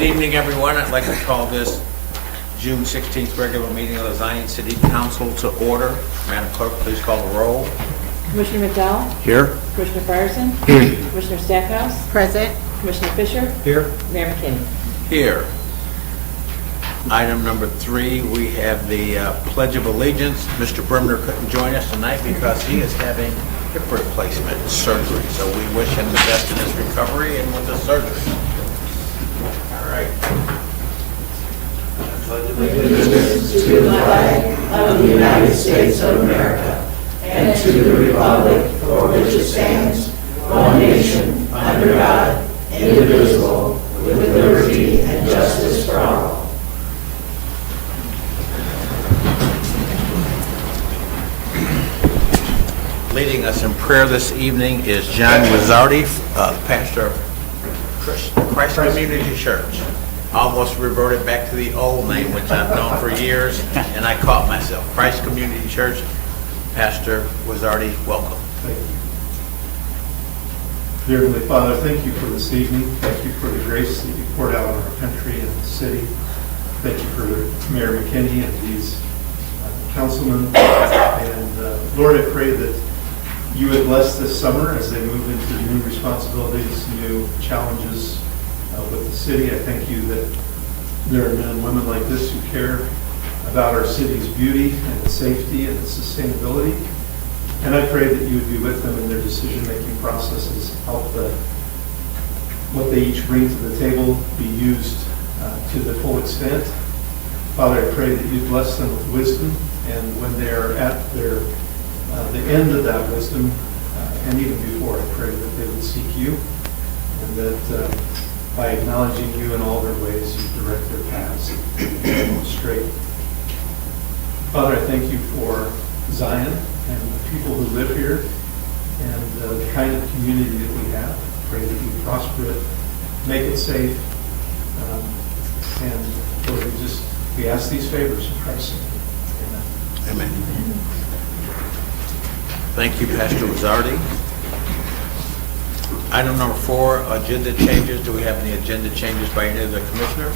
Good evening, everyone. I'd like to call this June 16th regular meeting of the Zion City Council to order. Madam Clerk, please call the roll. Commissioner McDowell? Here. Commissioner Fryerson? Commissioner Stackhouse? Present. Commissioner Fisher? Here. Mayor McKinney? Here. Item number 3, we have the Pledge of Allegiance. Mr. Brimner couldn't join us tonight because he is having hip replacement surgery. So we wish him the best in his recovery and with the surgery. All right. Allegiance to the flag of the United States of America and to the republic for which it stands, one nation, under God, indivisible, with liberty and justice for all. Leading us in prayer this evening is John Wizzardi, pastor of Christ Community Church. Almost reverted back to the old name, which I've known for years, and I caught myself. Christ Community Church, Pastor Wizzardi, welcome. Thank you. Dear Heavenly Father, thank you for this evening. Thank you for the grace that you poured out on our country and the city. Thank you for Mayor McKinney and these councilmen. And Lord, I pray that you would bless this summer as they move into new responsibilities, new challenges with the city. I thank you that there are men and women like this who care about our city's beauty and its safety and its sustainability. And I pray that you would be with them in their decision-making processes, help what they each bring to the table be used to the full extent. Father, I pray that you bless them with wisdom, and when they're at the end of that wisdom, and even before, I pray that they would seek you, and that by acknowledging you in all their ways, you direct their paths and make them straight. Father, I thank you for Zion and the people who live here and the kind of community that we have. I pray that you prosper it, make it safe, and Lord, we ask these favors in Christ's name. Amen. Amen. Thank you, Pastor Wizzardi. Item number 4, agenda changes. Do we have any agenda changes by any of the commissioners?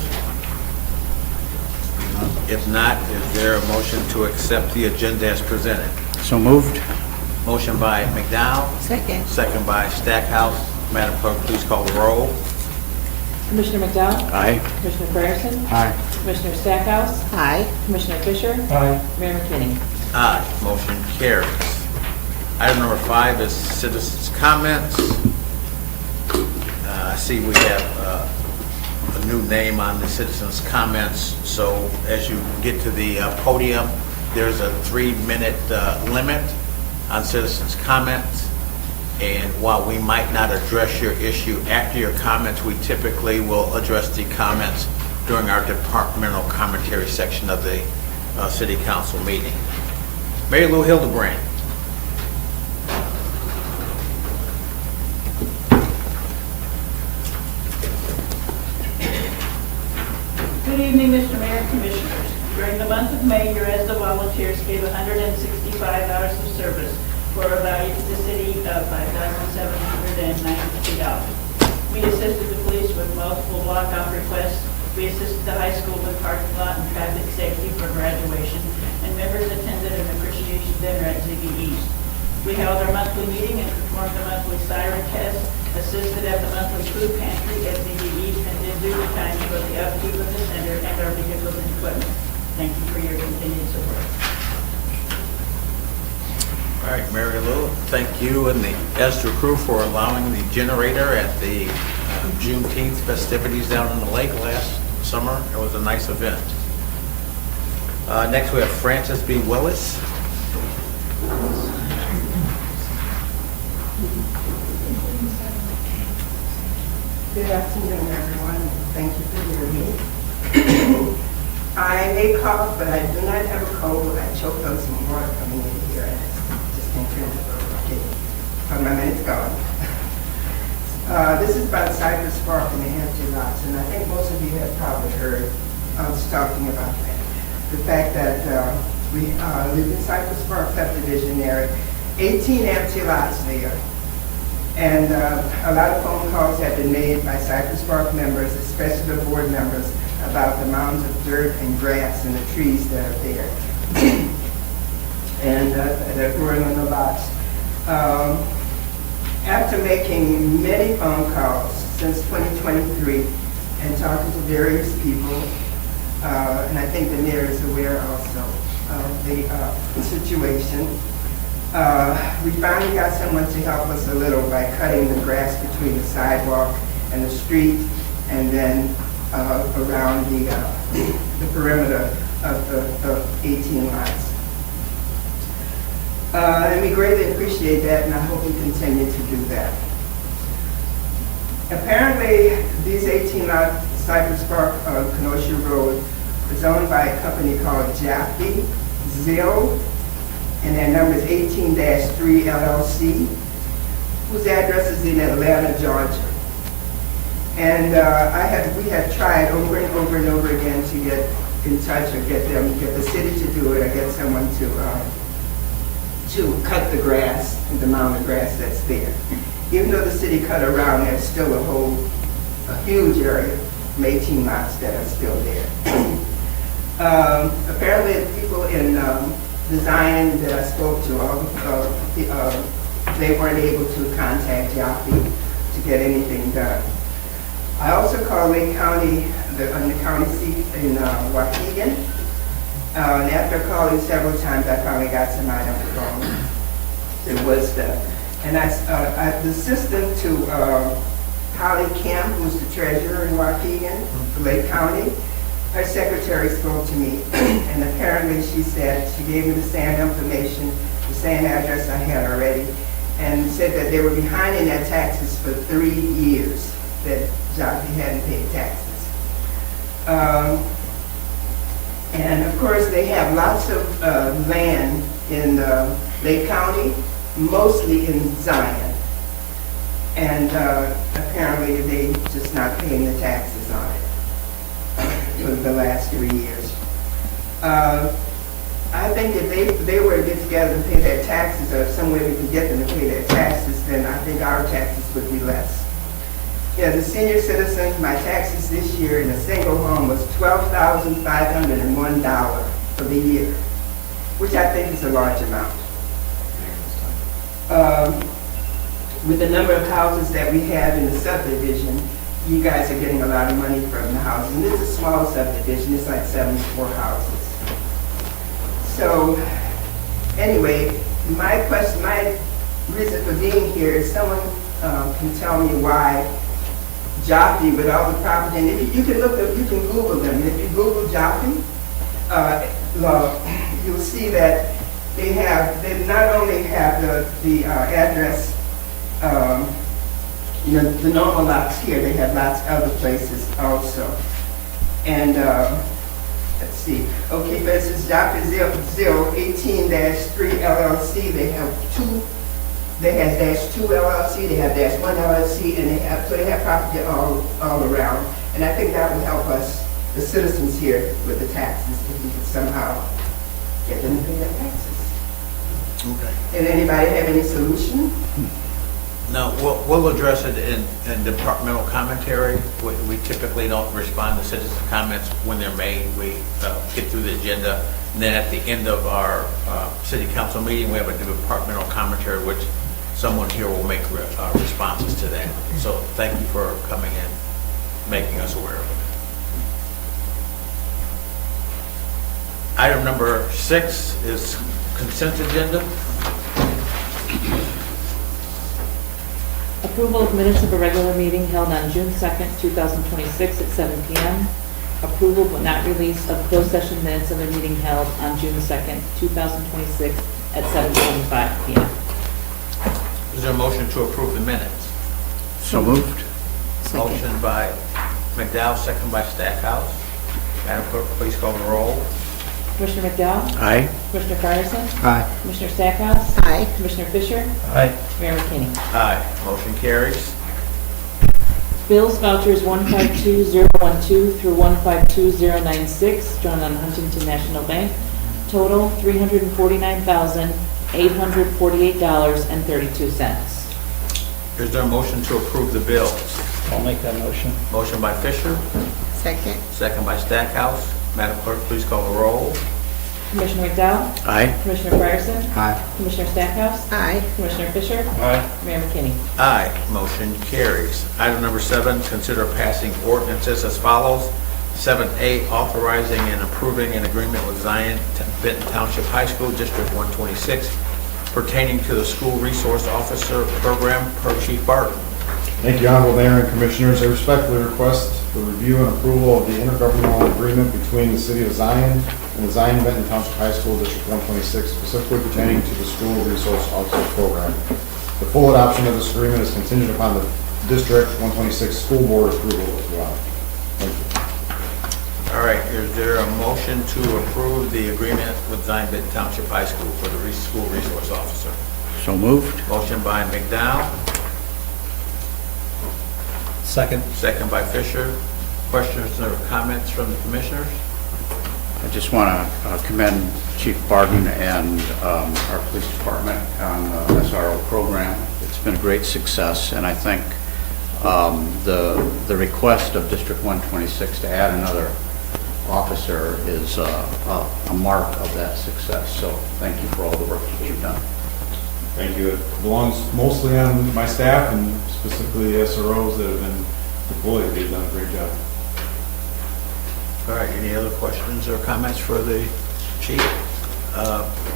If not, is there a motion to accept the agenda as presented? So moved. Motion by McDowell, Second. second by Stackhouse. Madam Clerk, please call the roll. Commissioner McDowell? Aye. Commissioner Fryerson? Aye. Commissioner Stackhouse? Aye. Commissioner Fisher? Aye. Mayor McKinney? Aye, motion carries. Item number 5 is citizens' comments. I see we have a new name on the citizens' comments, so as you get to the podium, there's a 3-minute limit on citizens' comments. And while we might not address your issue after your comments, we typically will address the comments during our departmental commentary section of the city council meeting. Mary Lou Hildebrand. Good evening, Mr. Mayor and Commissioners. During the month of May, your ESDA volunteers gave 165 hours of service for a value to the city of $5,792. We assisted the police with multiple block-off requests. We assisted the high school with parking lot and traffic safety for graduation, and members attended an appreciation dinner at Ziggy East. We held our monthly meeting and performed the monthly siren test, assisted at the monthly food pantry at Ziggy East, and did duty time for the upkeep of the center and our vehicles and equipment. Thank you for your continued support. All right, Mary Lou, thank you and the ESDA crew for allowing the generator at the Juneteenth festivities down on the lake last summer. It was a nice event. Next, we have Francis B. Willis. Good afternoon, everyone. Thank you for hearing me. I may cough, but I do not have a cold. I choked on some water coming in here, and I just can't drink it. Okay, but my minute's gone. This is about Cypress Park and the empty lots, and I think most of you have probably heard us talking about that. The fact that we live in Cypress Park subdivision. There are 18 empty lots there. And a lot of phone calls have been made by Cypress Park members, especially the board members, about the mounds of dirt and grass and the trees that are there. And that growing on the lots. After making many phone calls since 2023 and talking to various people, and I think the mayor is aware also of the situation, we finally got someone to help us a little by cutting the grass between the sidewalk and the street, and then around the perimeter of the 18 lots. And we greatly appreciate that, and I hope we continue to do that. Apparently, these 18 lots, Cypress Park, Kenosha Road, is owned by a company called Jaffe Zill, and their number is 18-3 LLC, whose address is in Atlanta, Georgia. And we have tried over and over and over again to get in touch or get the city to do it, or get someone to cut the grass and the amount of grass that's there. Even though the city cut around, there's still a huge area from 18 lots that are still there. Apparently, the people in Zion that I spoke to, they weren't able to contact Jaffe to get anything done. I also called Lake County, the county seat in Waukegan. And after calling several times, I finally got somebody on the phone. It was the assistant to Holly Kemp, who's the treasurer in Waukegan, Lake County. Her secretary spoke to me, and apparently she said, she gave me the same information, the same address I had already, and said that they were behind in their taxes for 3 years, that Jaffe hadn't paid taxes. And of course, they have lots of land in Lake County, mostly in Zion. And apparently, they just not paying the taxes on it for the last 3 years. I think if they were to get together and pay their taxes, or some way we could get them to pay their taxes, then I think our taxes would be less. As a senior citizen, my taxes this year in a single home was $12,501 for the year, which I think is a large amount. With the number of houses that we have in the subdivision, you guys are getting a lot of money from the houses. And this is a small subdivision, it's like 74 houses. So, anyway, my reason for being here is someone can tell me why Jaffe, with all the property, and if you can Google them. And if you Google Jaffe, you'll see that they not only have the address, the normal lots here, they have lots other places also. And let's see. Okay, this is Jaffe Zill 18-3 LLC. They have -2 LLC, they have -1 LLC, and they have property all around. And I think that would help us, the citizens here, with the taxes, if we could somehow get them to pay their taxes. Okay. And anybody have any solution? No, we'll address it in departmental commentary. We typically don't respond to citizen comments when they're made. We get through the agenda, and then at the end of our city council meeting, we have a departmental commentary, which someone here will make responses to that. So thank you for coming in, making us aware of it. Item number 6 is consent agenda. Approval of minutes of a regular meeting held on June 2nd, 2026 at 7 p.m. Approval but not release of closed session minutes of a meeting held on June 2nd, 2026 at 7:25 p.m. Is there a motion to approve the minutes? So moved. Motion by McDowell, second by Stackhouse. Madam Clerk, please call the roll. Commissioner McDowell? Aye. Commissioner Fryerson? Aye. Commissioner Stackhouse? Aye. Commissioner Fisher? Aye. Mayor McKinney? Aye. Motion carries. Bills, vouchers 152012 through 152096, drawn on Huntington National Bank. Total $349,848.32. Is there a motion to approve the bills? I'll make that motion. Motion by Fisher, Second. second by Stackhouse. Madam Clerk, please call the roll. Commissioner McDowell? Aye. Commissioner Fryerson? Aye. Commissioner Stackhouse? Aye. Commissioner Fisher? Aye. Mayor McKinney? Aye, motion carries. Item number 7, consider passing ordinances as follows. 7A, authorizing and approving an agreement with Zion Benton Township High School, District 126, pertaining to the School Resource Officer Program per Chief Barton. Thank you, Honorable Mayor and Commissioners. I respectfully request the review and approval of the intergovernmental agreement between the City of Zion and the Zion Benton Township High School District 126, specifically pertaining to the School Resource Officer Program. The full adoption of this agreement is contingent upon the District 126 School Board approval as well. Thank you. All right, is there a motion to approve the agreement with Zion Benton Township High School for the School Resource Officer? So moved. Motion by McDowell, Second. second by Fisher. Questions or comments from the commissioners? I just want to commend Chief Barton and our police department on the SRO program. It's been a great success, and I think the request of District 126 to add another officer is a mark of that success. So thank you for all the work that you've done. Thank you. It belongs mostly on my staff and specifically the SROs that have been deployed. They've done a great job. All right, any other questions or comments for the chief?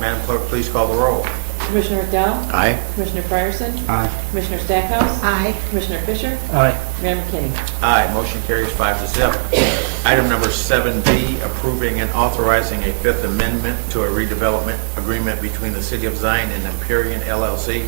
Madam Clerk, please call the roll. Commissioner McDowell? Aye. Commissioner Fryerson? Aye. Commissioner Stackhouse? Aye. Commissioner Fisher? Aye. Mayor McKinney? Aye, motion carries 5-0. Item number 7B, approving and authorizing a Fifth Amendment to a redevelopment agreement between the City of Zion and Empyrean LLC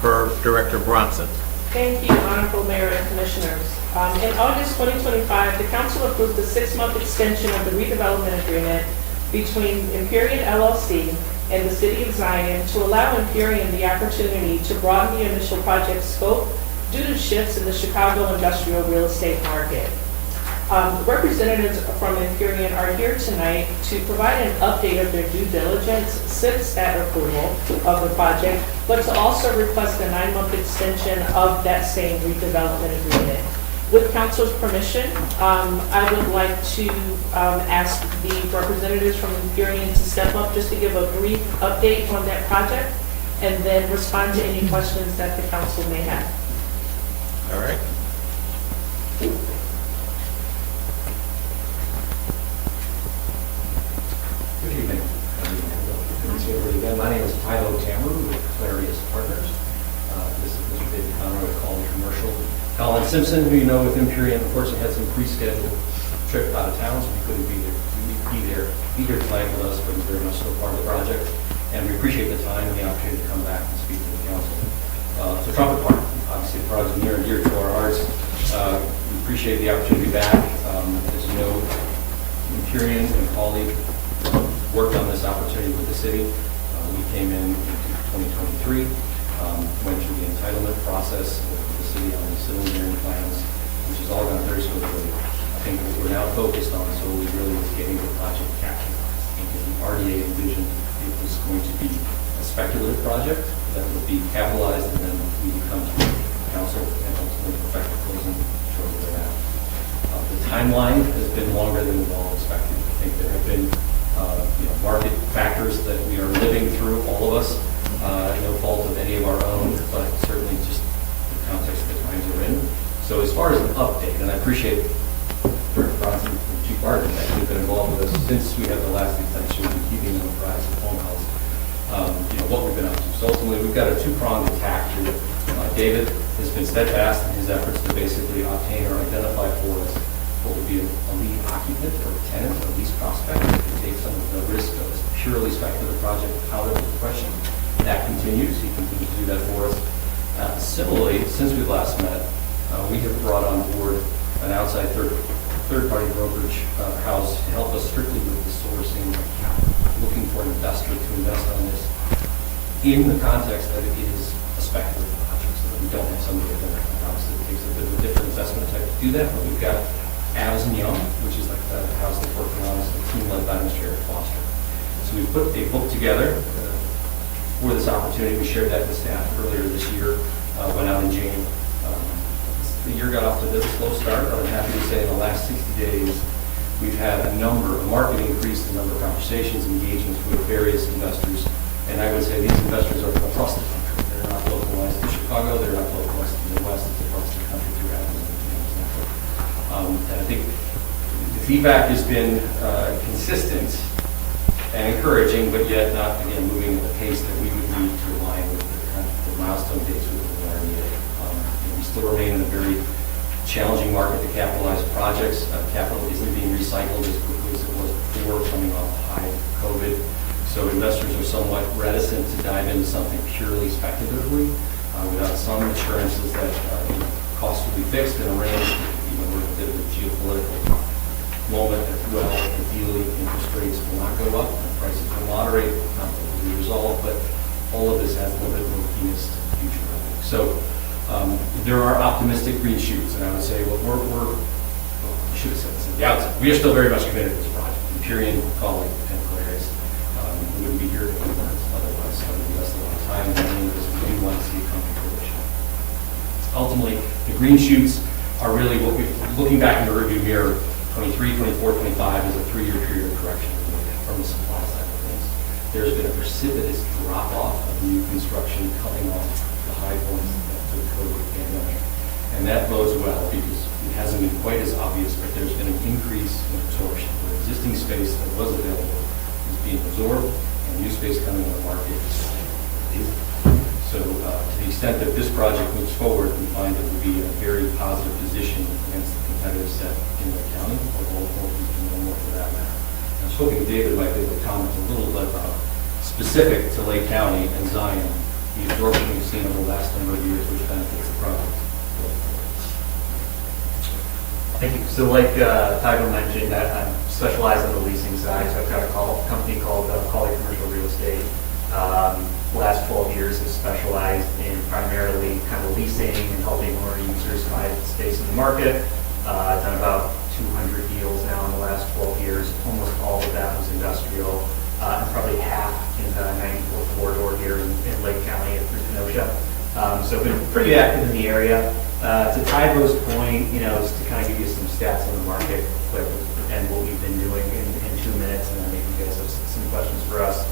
per Director Bronson. Thank you, Honorable Mayor and Commissioners. In August 2025, the Council approved a 6-month extension of the redevelopment agreement between Empyrean LLC and the City of Zion to allow Empyrean the opportunity to broaden the initial project scope due to shifts in the Chicago industrial real estate market. Representatives from Empyrean are here tonight to provide an update of their due diligence since that approval of the project, but to also request a 9-month extension of that same redevelopment agreement. With council's permission, I would like to ask the representatives from Empyrean to step up just to give a brief update on that project and then respond to any questions that the council may have. All right. Good evening. Again, my name is Tylo Tamru with Clarius Partners. This is Mr. David Conroy with Colin Commercial. Colin Simpson, who you know with Empyrean, of course, had some pre-scheduled trip out of town, so he couldn't be here tonight with us, but he's very much still part of the project. And we appreciate the time and the opportunity to come back and speak to the council. So Trumpet Park, obviously the project is near and dear to our hearts. We appreciate the opportunity to be back. As you know, Empyrean and colleague worked on this opportunity with the city. We came in 2023, went through the entitlement process with the city on the civil engineering plans, which has all gone very smoothly. I think what we're now focused on solely really is getting the project captured. The RDA envisioned it was going to be a speculative project that would be capitalized, and then we would come to council and ultimately perfect the closing shortly thereafter. The timeline has been longer than we all expected. I think there have been market factors that we are living through, all of us, no fault of any of our own, but certainly just the context of the times we're in. So as far as an update, and I appreciate Director Bronson and Chief Barton that have been involved with us since we had the last extension and keeping them apprised of phone calls, what we've been up to. So ultimately, we've got a two-pronged attack here. David has been steadfast in his efforts to basically obtain or identify for us what would be a lead occupant or tenant, a lease prospect, to take some of the risk of a purely speculative project out of the question. That continues. He continues to do that for us. Similarly, since we last met, we have brought on board an outside third-party brokerage house to help us strictly with the sourcing of capital, looking for an investor to invest on this in the context that it is a speculative project, so that we don't have somebody at the house that takes a bit of a different investment type to do that. But we've got Avs and Young, which is like the house that's working on, is a team led by Mr. Eric Foster. So we put a book together for this opportunity. We shared that with staff earlier this year. went out in June. The year got off to a slow start, but I'm happy to say in the last 60 days, we've had a market increase in the number of conversations, engagements with various investors. And I would say these investors are from across the country. They're not localized to Chicago, they're not localized to the Midwest, it's across the country through Athens and Phoenix Network. And I think the feedback has been consistent and encouraging, but yet not, again, moving at the pace that we would need to align with the kind of the milestone dates within the RMEA. We still remain in a very challenging market to capitalize projects. Capital isn't being recycled as quickly as it was before, coming off the high of COVID. So investors are somewhat reticent to dive into something purely speculatively without some assurances that costs will be fixed and arranged. Even with a bit of a geopolitical moment as well. Ideally, interest rates will not go up, and prices will moderate, not that will be resolved, but all of this has a little bit more keenness to the future, I think. So there are optimistic green shoots, and I would say I should have said this at the outset. We are still very much committed to this project. Empyrean, colleague, and Clarice, we wouldn't be here if we weren't otherwise. I would invest a lot of time in this. We do want to see it come to fruition. Ultimately, the green shoots are really what we're looking back in the rearview mirror. 23, 24, 25 is a 3-year period of correction from the supply side of things. There's been a precipitous drop-off of new construction coming off the high points of the COVID pandemic. And that bodes well because it hasn't been quite as obvious, but there's been an increase in absorption where existing space that was available is being absorbed and new space coming on the market is. So to the extent that this project moves forward, we find it will be a very positive position against the competitive set in the county, or all Northeastern Illinois for that matter. I was hoping David might be able to comment a little bit about specific to Lake County and Zion, the absorption we've seen over the last number of years, which benefits the project. Thank you. So like Tyler mentioned, I specialize on the leasing side. So I've got a company called Collie Commercial Real Estate. Last 12 years have specialized in primarily kind of leasing and helping owner users find space in the market. I've done about 200 deals now in the last 12 years. Almost all of that was industrial, and probably half in the 94 corridor here in Lake County and through Kenosha. So I've been pretty active in the area. To Tybo's point, just to kind of give you some stats on the market quick and what we've been doing in 2 minutes, and then maybe you guys have some questions for us.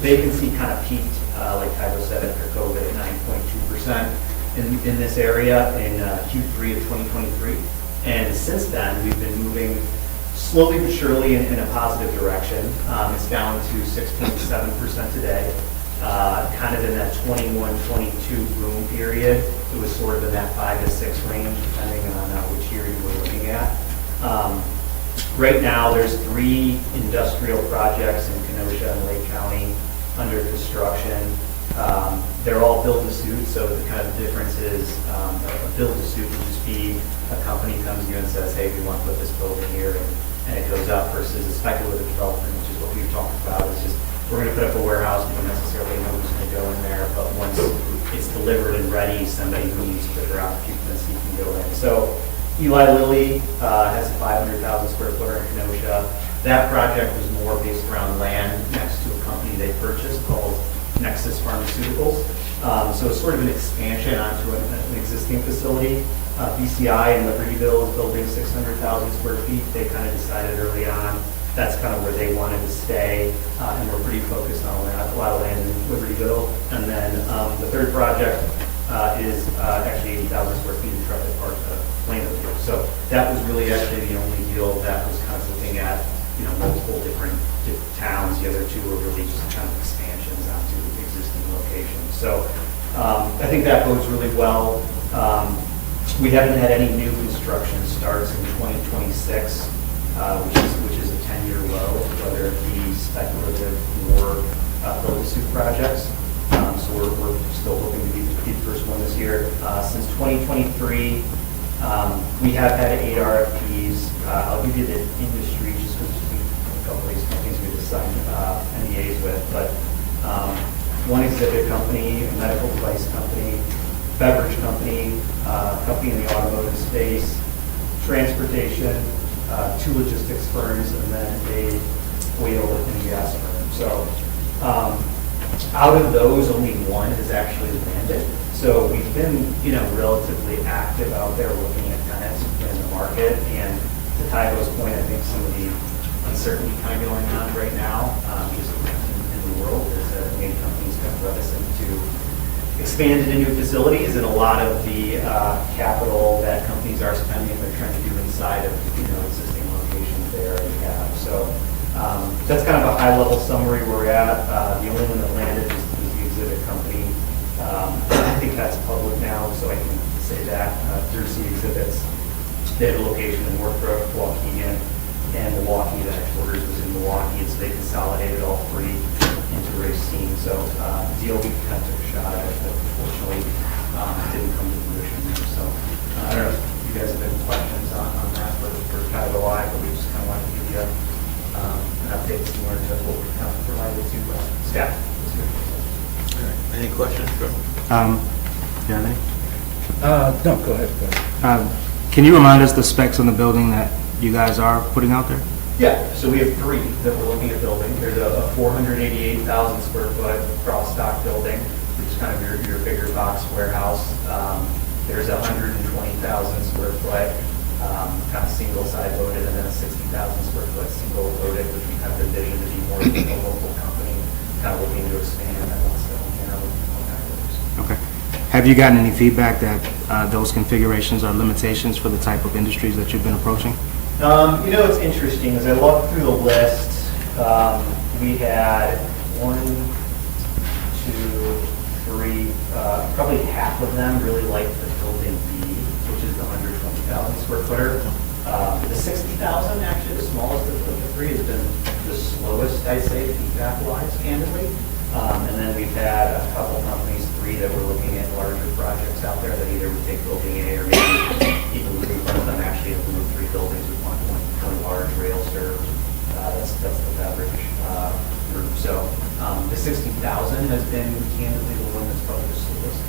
Vacancy kind of peaked, like Tybo said, after COVID at 9.2% in this area in Q3 of 2023. And since then, we've been moving slowly but surely in a positive direction. It's down to 6.7% today. Kind of in that 21-22 boom period. It was sort of in that 5 to 6 range, depending on which year you were looking at. Right now, there's 3 industrial projects in Kenosha and Lake County under construction. They're all build-to-suit, so the kind of difference is a build-to-suit would just be a company comes to you and says, hey, we want to put this building here, and it goes up, versus a speculative development, which is what we've talked about. It's just, we're going to put up a warehouse, we don't necessarily know who's going to go in there, but once it's delivered and ready, somebody who needs to figure out occupancy can go in. So Eli Lilly has a 500,000 square footer in Kenosha. That project was more based around land next to a company they purchased called Nexus Pharmaceuticals. So it's sort of an expansion onto an existing facility. BCI in Libertyville is building 600,000 square feet. They kind of decided early on that's kind of where they wanted to stay, and we're pretty focused on a lot of land in Libertyville. And then the third project is actually 80,000 square feet in Intrepid Park, Plainview. So that was really actually the only deal that was kind of looking at multiple different towns. The other 2 were really just kind of expansions onto existing locations. So I think that bodes really well. We haven't had any new construction starts in 2026, which is a 10-year low, whether it be speculative or build-to-suit projects. So we're still hoping to be the first one this year. Since 2023, we have had 8 RFPs. I'll give you the industry just because a couple of these companies we just signed NDAs with, but one exhibit company, a medical device company, beverage company, company in the automotive space, transportation, 2 logistics firms, and then a oil and gas firm. So out of those, only one has actually landed. So we've been, relatively active out there looking at tenants in the market. And to Tygo's point, I think some of the uncertainty kind of going on right now, just in the world, is that many companies kind of reticent to expand into new facilities, and a lot of the capital that companies are spending, they're trying to do inside of existing locations they already have. So that's kind of a high-level summary where we're at. The only one that landed is the exhibit company. I think that's public now, so I can say that. Jersey Exhibits, they have a location in Northbrook, Waukegan, and Milwaukee. The headquarters was in Milwaukee, and so they consolidated all three into Racine. So deal we kind of took a shot at it, but unfortunately didn't come to fruition. So I don't know if you guys have any questions on that for Tygo I, but we just kind of wanted to give you an update similar to what we kind of provided to staff. All right. Any questions from? You have any? No, go ahead. Can you remind us the specs on the building that you guys are putting out there? Yeah, so we have three that we're looking at building. There's a 488,000 square foot cross stock building, which is kind of your bigger box warehouse. There's a 120,000 square foot kind of single side loaded, and then a 60,000 square foot single loaded, which we kind of envision to be more of a local company, kind of looking to expand that wants to own their own kind of those. Okay. Have you gotten any feedback that those configurations are limitations for the type of industries that you've been approaching? It's interesting, as I looked through the list, we had 1, 2, 3, probably half of them really liked the building B, which is the 120,000 square footer. The 60,000, actually the smallest of the three, has been the slowest, I'd say, feedback-wise, candidly. And then we've had a couple companies, 3, that were looking at larger projects out there that either would take building A or maybe even move one of them actually have moved 3 buildings with one large rail serve. That's the beverage group. So the 60,000 has been candidly the one that's probably the slowest.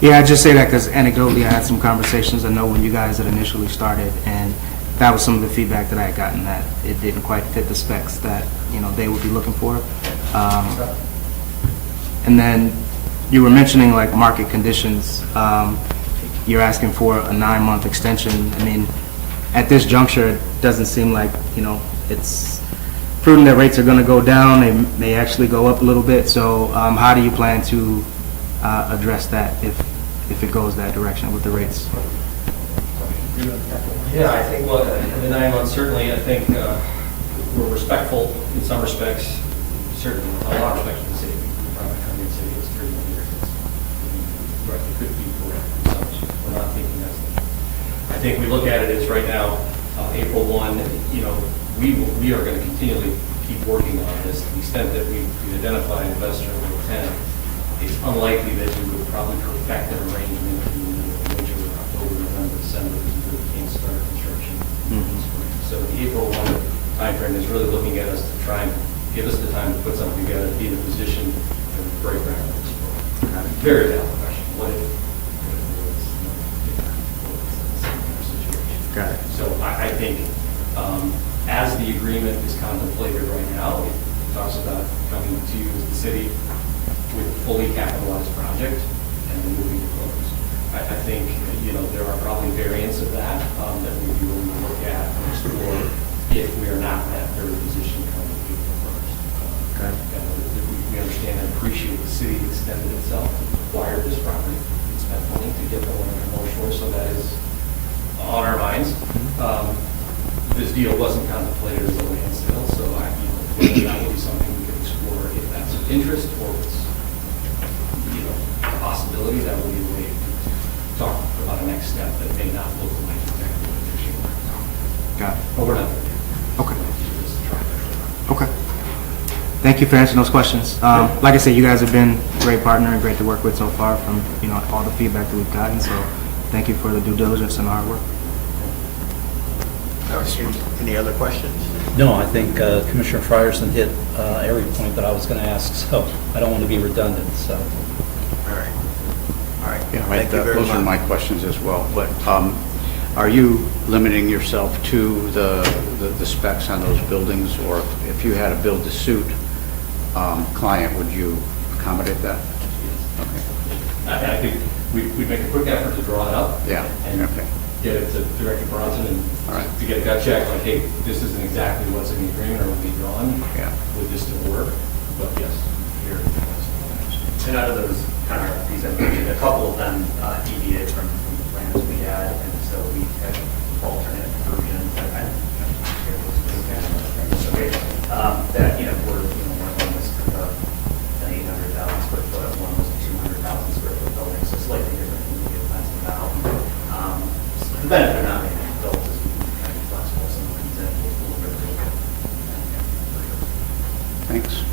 Yeah, I just say that because anecdotally I had some conversations. I know when you guys had initially started, and that was some of the feedback that I had gotten, that it didn't quite fit the specs that they would be looking for. And then you were mentioning like market conditions. You're asking for a 9-month extension. I mean, at this juncture, it doesn't seem like it's prudent that rates are going to go down. They may actually go up a little bit. So how do you plan to address that if it goes that direction with the rates? Yeah, I think, well, in the 9 months, certainly, I think we're respectful in some respects, certainly, a lot of respect to the city. We probably come in and say it's 3 years. Right, it could be correct in some respects. We're not thinking that's the case. I think we look at it as right now, April 1, we are going to continually keep working on this. To the extent that we identify an investor or a tenant, it's unlikely that you would probably perfect an arrangement in the winter, October, November, December, because you really can't start construction in the spring. So the April 1 timeframe is really looking at us to try and give us the time to put something together, be in a position to break ground on this program. Very valid question. What if it was the same kind of situation? Got it. So I think as the agreement is contemplated right now, it talks about coming to the city with a fully capitalized project and then moving to close. I think, there are probably variants of that that we'd be willing to look at and explore if we are not in that third position coming to April 1st. Okay. We understand and appreciate the city extended itself, acquired this property, and spent money to get the one on North Shore, so that is on our minds. This deal wasn't contemplated as a land sale, so that would be something we could explore if that's of interest or if it's a possibility. That would be a way to talk about a next step that may not look like exactly what you're seeing. Got it. But we're not there yet. Okay. Just try that. Okay. Thank you for answering those questions. Like I said, you guys have been a great partner and great to work with so far from all the feedback that we've gotten. So thank you for the due diligence and hard work. Any other questions? No, I think Commissioner Frierson hit every point that I was going to ask, so I don't want to be redundant, so. All right. Yeah, Thank you very those are my much. questions as well. But are you limiting yourself to the specs on those buildings, or if you had a build-to-suit client, would you accommodate that? Okay. I think we'd make a quick effort to draw it up. Yeah, And okay. get it to Director Bronson and All right. to get a gut check, like, hey, this isn't exactly what's in the agreement or will be drawn. Yeah. Would this still work? But yes, here. And out of those kind of RFPs I mentioned, a couple of them deviated from the plans we had, and so we had alternate versions that I share those with you guys. Okay, that, were, one was an 800,000 square foot, one was a 200,000 square foot building, so slightly different than we had plans about. The benefit of not being built is we can kind of be flexible, sometimes that will a little bit of Thanks.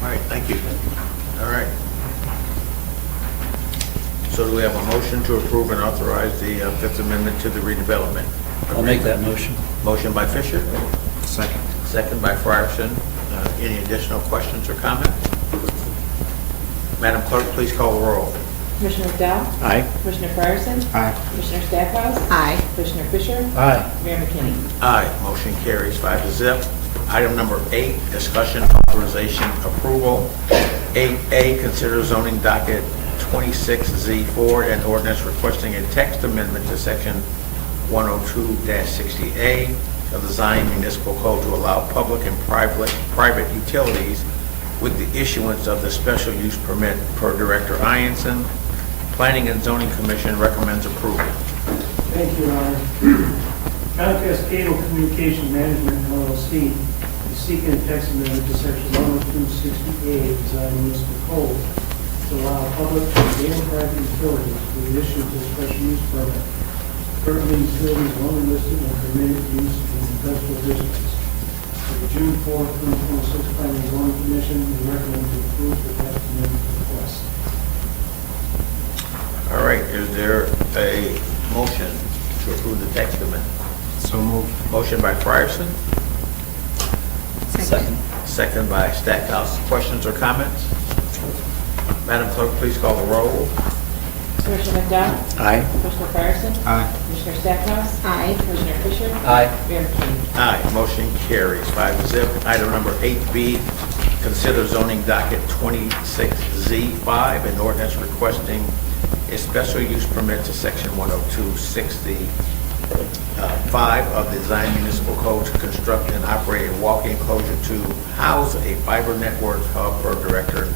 All right, thank you. All right. So do we have a motion to approve and authorize the Fifth Amendment to the redevelopment? I'll make that motion. Motion by Fisher, Second. second by Frierson. Any additional questions or comments? Madam Clerk, please call the roll. Commissioner McDowell? Aye. Commissioner Fryerson? Aye. Commissioner Stackhouse? Aye. Commissioner Fisher? Aye. Mayor McKinney? Aye, motion carries 5-0. Item number 8, discussion authorization approval. 8A, consider zoning docket 26Z4 and ordinance requesting a text amendment to section 102-60A of the Zion Municipal Code to allow public and private utilities with the issuance of the special use permit per Director Ianson. Planning and Zoning Commission recommends approval. Thank you, Your Honor. Comcast Cable Communication Management LLC is seeking a text amendment to section 10260A of the Zion Municipal Code to allow public and private utilities with the issuance of special use permit. Currently, utilities are only listed and permitted use in industrial districts. For the June 4, 2026 Planning and Zoning Commission, we recommend to approve the text amendment request. All right, is there a motion to approve the text amendment? So moved. Motion by Frierson, Second. second by Stackhouse. Questions or comments? Madam Clerk, please call the roll. Commissioner McDowell? Aye. Commissioner Fryerson? Aye. Commissioner Stackhouse? Aye. Commissioner Fisher? Aye. Mayor McKinney? Aye, motion carries 5-0. Item number 8B, consider zoning docket 26Z5 and ordinance requesting a special use permit to section 102-60-5 of the Zion Municipal Code to construct and operate a walk-in enclosure to house a fiber network hub per Director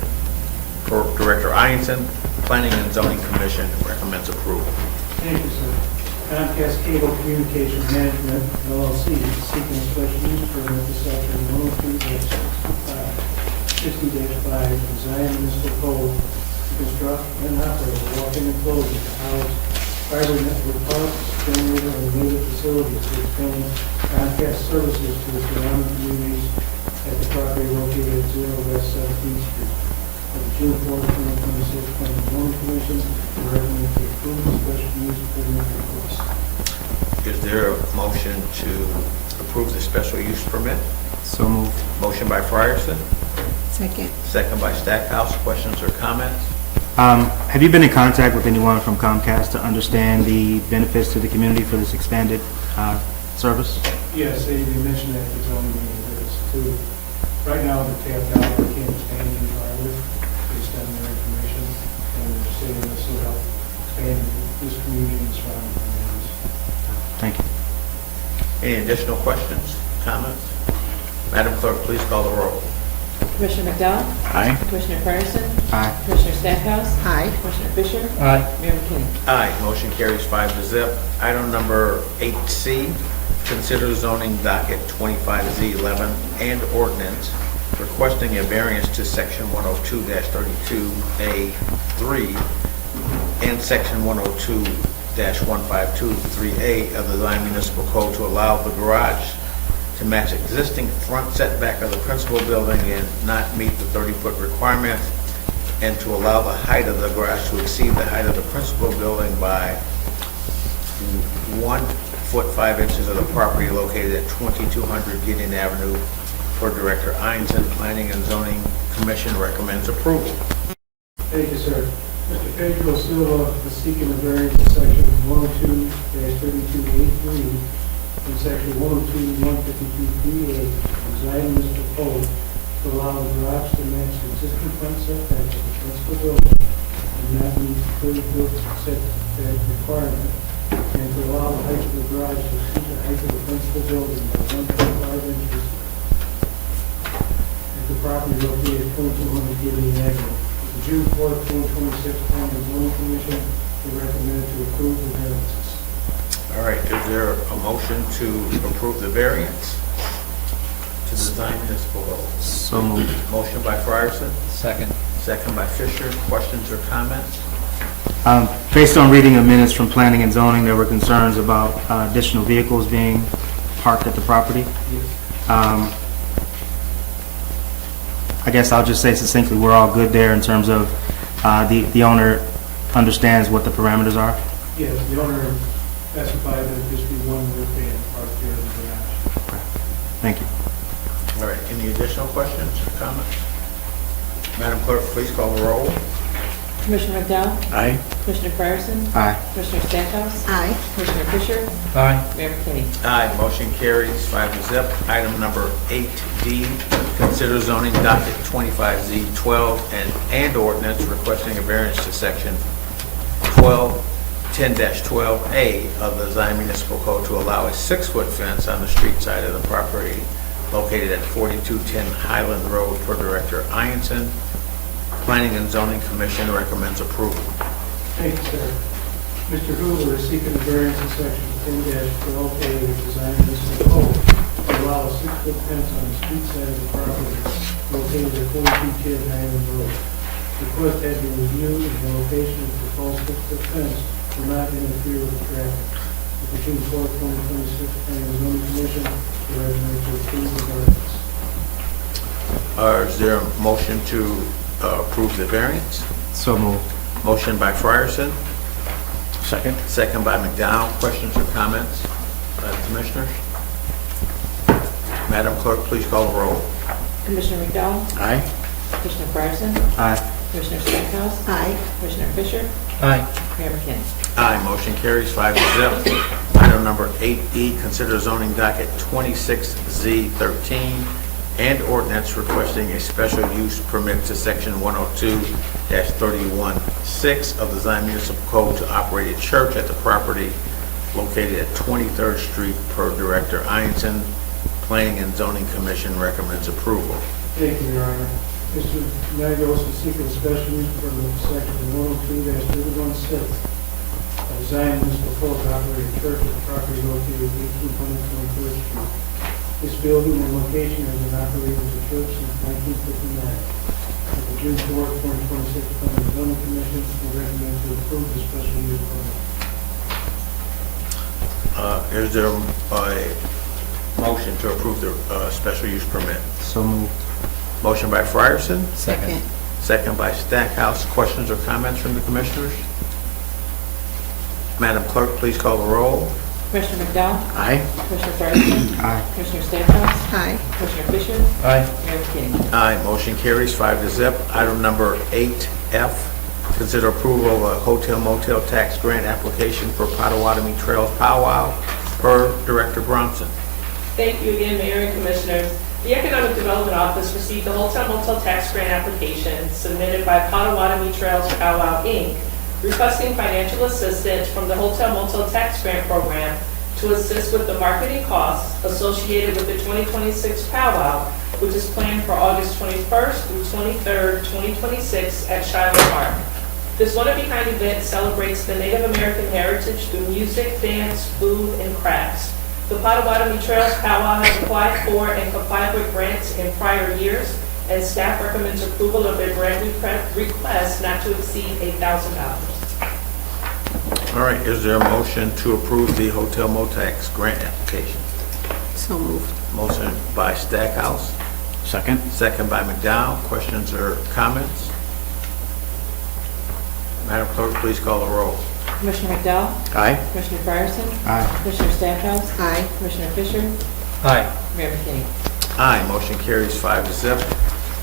Ianson. Planning and Zoning Commission recommends approval. Thank you, sir. Comcast Cable Communication Management LLC is seeking a special use permit to section 102-60-5 of the Zion Municipal Code to construct and operate a walk-in enclosure to house fiber network hubs, generator, and related facilities to expand Comcast services to the surrounding communities at the property located at 0 West 17th Street. Of the June 4, 2026 Planning and Zoning Commission, we recommend to approve the special use permit request. Is there a motion to approve the special use permit? So moved. Motion by Frierson, Second. second by Stackhouse. Questions or comments? Have you been in contact with anyone from Comcast to understand the benefits to the community for this expanded service? Yes, they mentioned that the zoning meeting, there's two. Right now, they're tapped out, they can't expand any farther based on their information, and they're saying this will help expand this community and surrounding communities. Thank you. Any additional questions, comments? Madam Clerk, please call the roll. Commissioner McDowell? Aye. Commissioner Fryerson? Aye. Commissioner Stackhouse? Aye. Commissioner Fisher? Aye. Mayor McKinney? Aye, motion carries 5-0. Item number 8C, consider zoning docket 25Z11 and ordinance requesting a variance to section 102-32A3 and section 102-152-3A of the Zion Municipal Code to allow the garage to match existing front setback of the principal building and not meet the 30-foot requirement, and to allow the height of the garage to exceed the height of the principal building by 1 foot 5 inches of the property located at 2200 Gideon Avenue for Director Ianson. Planning and Zoning Commission recommends approval. Thank you, sir. Mr. Pedro Silva is seeking a variance in section 102-32A3 and section 102-152-3A of Zion Municipal Code to allow the garage to match the existing front setback of the principal building do not meet the 30-foot setback requirement, and to allow the height of the garage to exceed the height of the principal building by 1.5 inches at the property located at 2200 Gideon Avenue. The June 4th, 2026 Planning and Zoning Commission, they recommend to approve the variances. All right, is there a motion to approve the variance to design municipal code? So moved. Motion by Frierson, Second. second by Fisher. Questions or comments? Based on reading the minutes from planning and zoning, there were concerns about additional vehicles being parked at the property. I guess I'll just say succinctly, we're all good there in terms of the owner understands what the parameters are. Yes, the owner specified that this be one with van parked here in the garage. Thank you. All right, any additional questions or comments? Madam Clerk, please call the roll. Commissioner McDowell? Aye. Commissioner Fryerson? Aye. Commissioner Stackhouse? Aye. Commissioner Fisher? Aye. Mayor McKinney? Aye, motion carries 5-0. Item number 8D, consider zoning docket 25Z12 and ordinance requesting a variance to section 10-12A of the Zion Municipal Code to allow a 6-foot fence on the street side of the property located at 4210 Highland Road per Director Ianson. Planning and Zoning Commission recommends approval. Thank you, sir. Mr. Hoover is seeking a variance in section 10-12A of the Design Municipal Code to allow a 6-foot fence on the street side of the property located at 4210 Highland Road. The request has been reviewed and the location of the proposed 6-foot fence will not interfere with the traffic. The June 4th, 2026 Planning and Zoning Commission will recommend to approve the variance. Is there a motion to approve the variance? So moved. Motion by Frierson, Second? second by McDowell. Questions or comments by the commissioners? Madam Clerk, please call the roll. Commissioner McDowell? Aye. Commissioner Fryerson? Aye. Commissioner Stackhouse? Aye. Commissioner Fisher? Aye. Mayor McKinney? Aye, motion carries 5-0. Item number 8E, consider zoning docket 26Z13 and ordinance requesting a special use permit to section 102-31-6 of the Zion Municipal Code to operate a church at the property located at 23rd Street per Director Ianson. Planning and Zoning Commission recommends approval. Thank you, Your Honor. Mr. Nagos is seeking a special use permit for section 102-31-6 of the Zion Municipal Code to operate a church at the property located at 1823rd Street. This building and location has been operating as a church since 1959. At the June 4th, 2026 Planning and Zoning Commission, we recommend to approve the special use permit. Is there a motion to approve the special use permit? So moved. Motion by Frierson, Second. second by Stackhouse. Questions or comments from the commissioners? Madam Clerk, please call the roll. Commissioner McDowell? Aye. Commissioner Fryerson? Aye. Commissioner Stackhouse? Aye. Commissioner Fisher? Aye. Mayor McKinney? Aye, motion carries 5-0. Item number 8F, consider approval of a hotel motel tax grant application for Potawatomi Trails Powwow per Director Bronson. Thank you again, Mayor and Commissioners. The Economic Development Office received the hotel motel tax grant application submitted by Potawatomi Trails Powwow, Inc., requesting financial assistance from the hotel motel tax grant program to assist with the marketing costs associated with the 2026 powwow, which is planned for August 21st through 23rd, 2026 at Shiloh Park. This one-of-a-kind event celebrates the Native American heritage through music, dance, food, and crafts. The Potawatomi Trails Powwow has applied for and complied with grants in prior years, and staff recommends approval of their grant request not to exceed $8,000. All right, is there a motion to approve the hotel motax grant application? So moved. Motion by Stackhouse, Second? second by McDowell. Questions or comments? Madam Clerk, please call the roll. Commissioner McDowell? Aye. Commissioner Fryerson? Aye. Commissioner Stackhouse? Aye. Commissioner Fisher? Aye. Mayor McKinney? Aye, motion carries 5-0.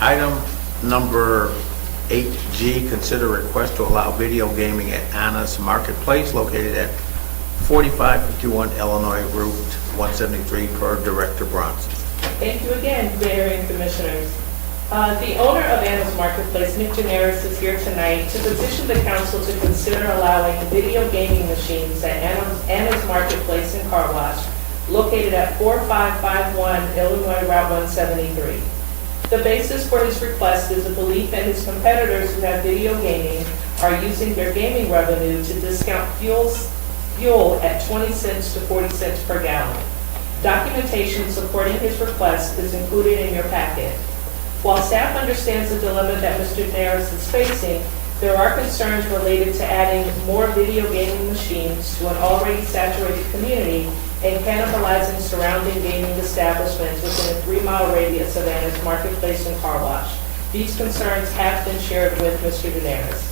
Item number 8G, consider request to allow video gaming at Anna's Marketplace located at 4551 Illinois Route 173 per Director Bronson. Thank you again, Mayor and Commissioners. The owner of Anna's Marketplace, Nick Generis, is here tonight to petition the council to consider allowing video gaming machines at Anna's Marketplace in Car Wash, located at 4551 Illinois Route 173. The basis for his request is a belief that his competitors who have video gaming are using their gaming revenue to discount fuel at 20 cents to 40 cents per gallon. Documentation supporting his request is included in your packet. While staff understands the dilemma that Mr. Daris is facing, there are concerns related to adding more video gaming machines to an already saturated community and cannibalizing surrounding gaming establishments within a 3-mile radius of Anna's Marketplace and Car Wash. These concerns have been shared with Mr. Daris.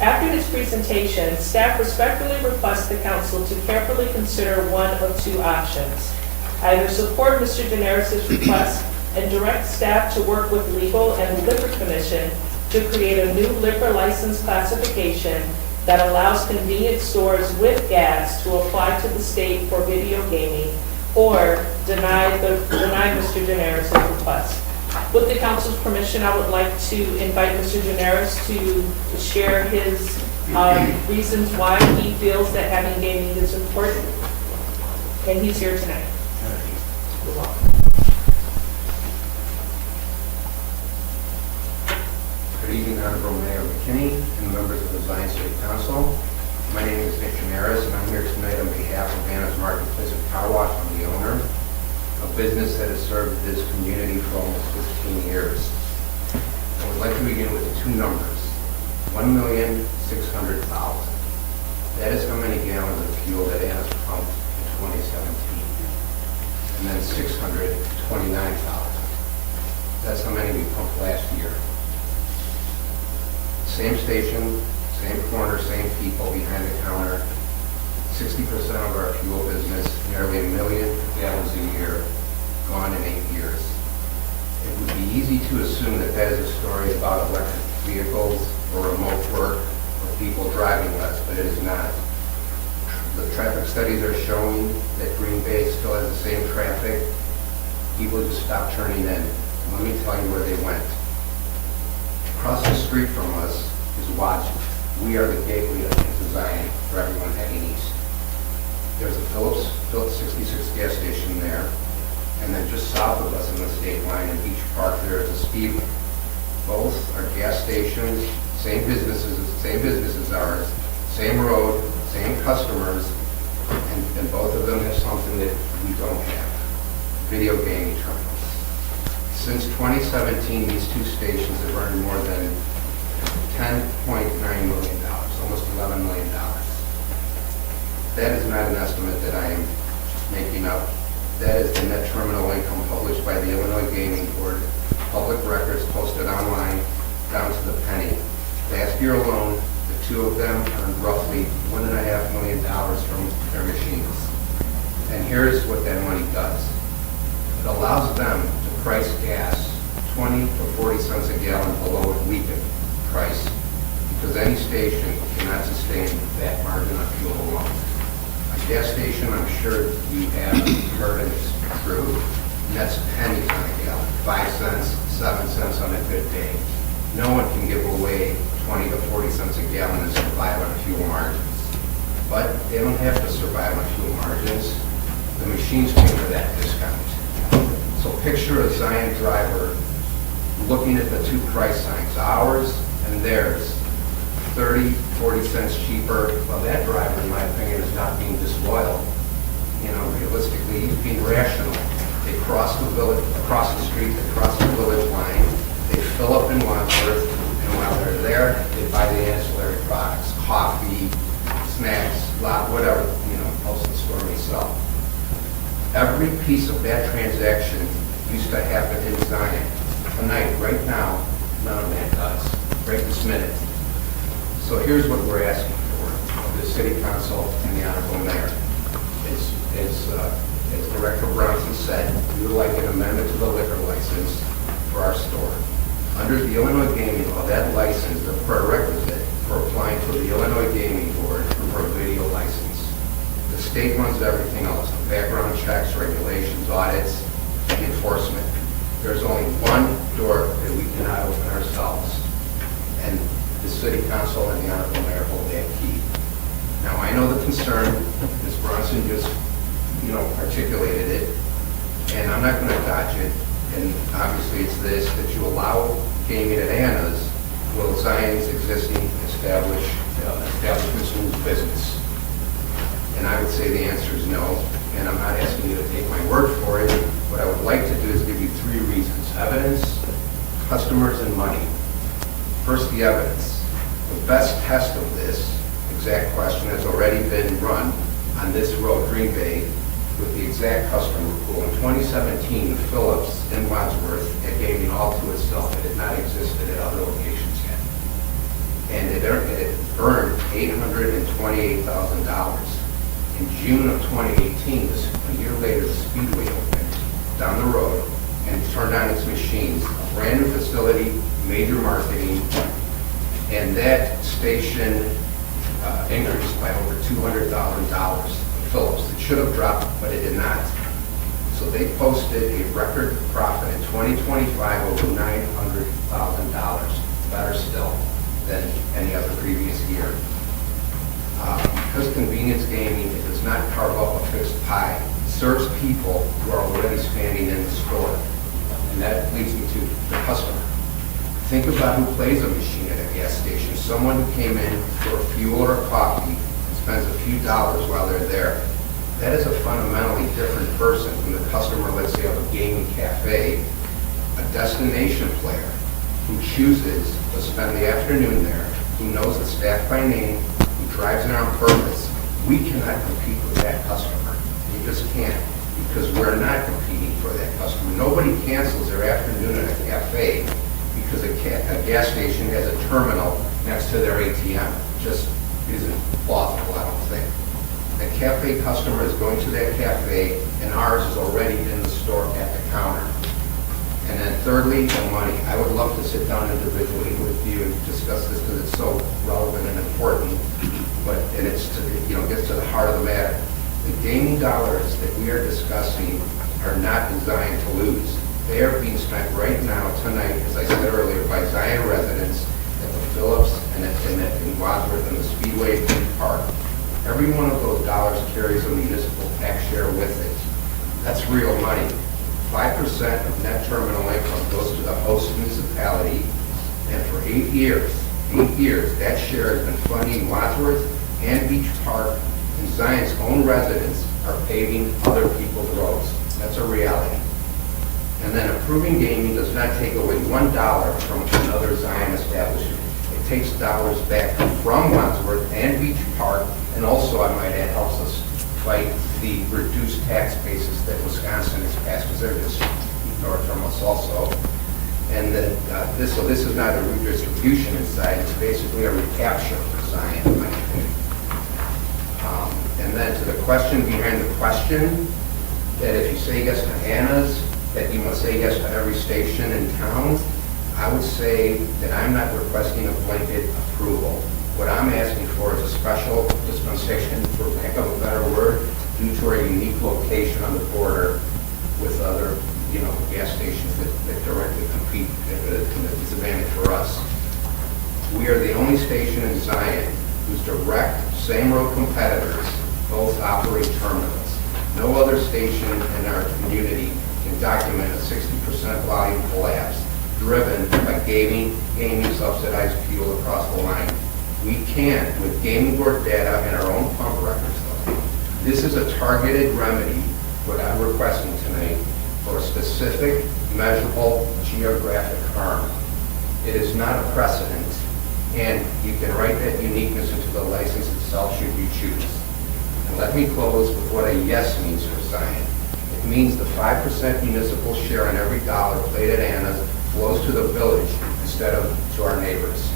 After his presentation, staff respectfully requests the council to carefully consider one of two options. Either support Mr. Daenerys' request and direct staff to work with legal and the Liquor Commission to create a new liquor license classification that allows convenience stores with gas to apply to the state for video gaming, or deny Mr. Daenerys' request. With the council's permission, I would like to invite Mr. Daenerys to share his reasons why he feels that having gaming is important, and he's here tonight. Good evening, Honorable Mayor McKinney and members of the Zion City Council. My name is Nick Generis, and I'm here tonight on behalf of Anna's Marketplace and Car Wash. I'm the owner, a business that has served this community for almost 15 years. I would like to begin with two numbers: 1,600,000. That is how many gallons of fuel that Anna's pumped in 2017. And then 629,000. That's how many we pumped last year. Same station, same corner, same people behind the counter. 60% of our fuel business, nearly 1 million gallons a year, gone in 8 years. It would be easy to assume that that is a story about electric vehicles or remote work or people driving less, but it is not. The traffic studies are showing that Green Bay still has the same traffic. People just stopped turning in. And let me tell you where they went. Across the street from us is Wadju. We are the gateway to Zion for everyone heading east. There's a Phillips 66 gas station there, and then just south of us in the state line in Beach Park there is a Speedway. Both are gas stations, same businesses as ours, same road, same customers, and both of them have something that we don't have: video gaming terminals. Since 2017, these two stations have earned more than $10.9 million, almost $11 million. That is not an estimate that I am making up. That is the net terminal income published by the Illinois Gaming Board, public records posted online down to the penny. Last year alone, the two of them earned roughly $1.5 million from their machines. And here's what that money does. It allows them to price gas 20 to 40 cents a gallon below a weekend price, because any station cannot sustain that margin on fuel alone. A gas station, I'm sure you have heard, and it's true, nets pennies on a gallon, 5 cents, 7 cents on a good day. No one can give away 20 to 40 cents a gallon and survive on fuel margins. But they don't have to survive on fuel margins. The machines pay for that discount. So picture a Zion driver looking at the two price signs, ours and theirs, 30, 40 cents cheaper. Well, that driver, in my opinion, is not being disloyal. You know, realistically, he's being rational. They cross the village, across the street, they cross the village line, they fill up in Wadsworth, and while they're there, they buy the ancillary products, coffee, snacks, whatever, you know, most of the store may sell. Every piece of that transaction used to happen in Zion. Tonight, right now, none of that does, right this minute. So here's what we're asking for of the City Council and the Honorable Mayor. As Director Bronson said, we would like an amendment to the liquor license for our store. Under the Illinois Gaming Law, that license is a prerequisite for applying to the Illinois Gaming Board for a video license. The state runs everything else: background checks, regulations, audits, enforcement. There's only one door that we cannot open ourselves, and the city council and the honorable mayor hold that key. Now, I know the concern, Ms. Bronson just, articulated it, and I'm not gonna dodge it, and obviously it's this, that you allow gaming at Anna's will Zion's existing establishments lose business. And I would say the answer is no, and I'm not asking you to take my word for it. What I would like to do is give you three reasons: evidence, customers, and money. First, the evidence. The best test of this exact question has already been run on this road, Green Bay, with the exact customer pool. In 2017, the Phillips in Wadsworth had gaming all to itself. It had not existed at other locations yet. And it earned $828,000. In June of 2018, a year later, the Speedway opened down the road and turned on its machines. A brand new facility, major marketing, and that station increased by over $200,000. Phillips. It should have dropped, but it did not. So they posted a record profit in 2025 over $900,000, better still than any other previous year. Because convenience gaming, it does not carve up a fixed pie. It serves people who are already standing in the store. And that leads me to the customer. Think about who plays a machine at a gas station. Someone who came in for a fuel or a coffee, spends a few dollars while they're there. That is a fundamentally different person from the customer, let's say, of a gaming cafe, a destination player who chooses to spend the afternoon there, who knows the staff by name, who drives there on purpose. We cannot compete with that customer. You just can't, because we're not competing for that customer. Nobody cancels their afternoon at a cafe because a gas station has a terminal next to their ATM. Just isn't plausible, I don't think. The cafe customer is going to that cafe, and ours is already in the store at the counter. And then thirdly, the money. I would love to sit down individually with you and discuss this because it's so relevant and important, and it's gets to the heart of the matter. The gaming dollars that we are discussing are not designed to lose. They are being spent right now, tonight, as I said earlier, by Zion residents at the Phillips and in Wadsworth and the Speedway Park. Every one of those dollars carries a municipal tax share with it. That's real money. 5% of net terminal income goes to the host municipality, and for 8 years, that share has been funding Wadsworth and Beach Park, and Zion's own residents are paving other people's roads. That's a reality. And then approving gaming does not take away $1 from another Zion establishment. It takes dollars back from Wadsworth and Beach Park, and also, I might add, helps us fight the reduced tax basis that Wisconsin has passed, because they're just north from us also. And this is not a redistribution inside, it's basically a recapture for Zion, in my opinion. And then to the question behind the question, that if you say yes to Anna's, that you must say yes to every station in town, I would say that I'm not requesting a blanket approval. What I'm asking for is a special dispensation, for lack of a better word, due to our unique location on the border with other, gas stations that directly compete at a disadvantage for us. We are the only station in Zion whose direct same road competitors both operate terminals. No other station in our community can document a 60% volume collapse driven by gaming subsidized fuel across the line. We can with gaming board data and our own pump records, though. This is a targeted remedy, what I'm requesting tonight, for a specific, measurable geographic harm. It is not a precedent, and you can write that uniqueness into the license itself should you choose. And let me close with what a yes means for Zion. It means the 5% municipal share on every dollar played at Anna's flows to the village instead of to our neighbors.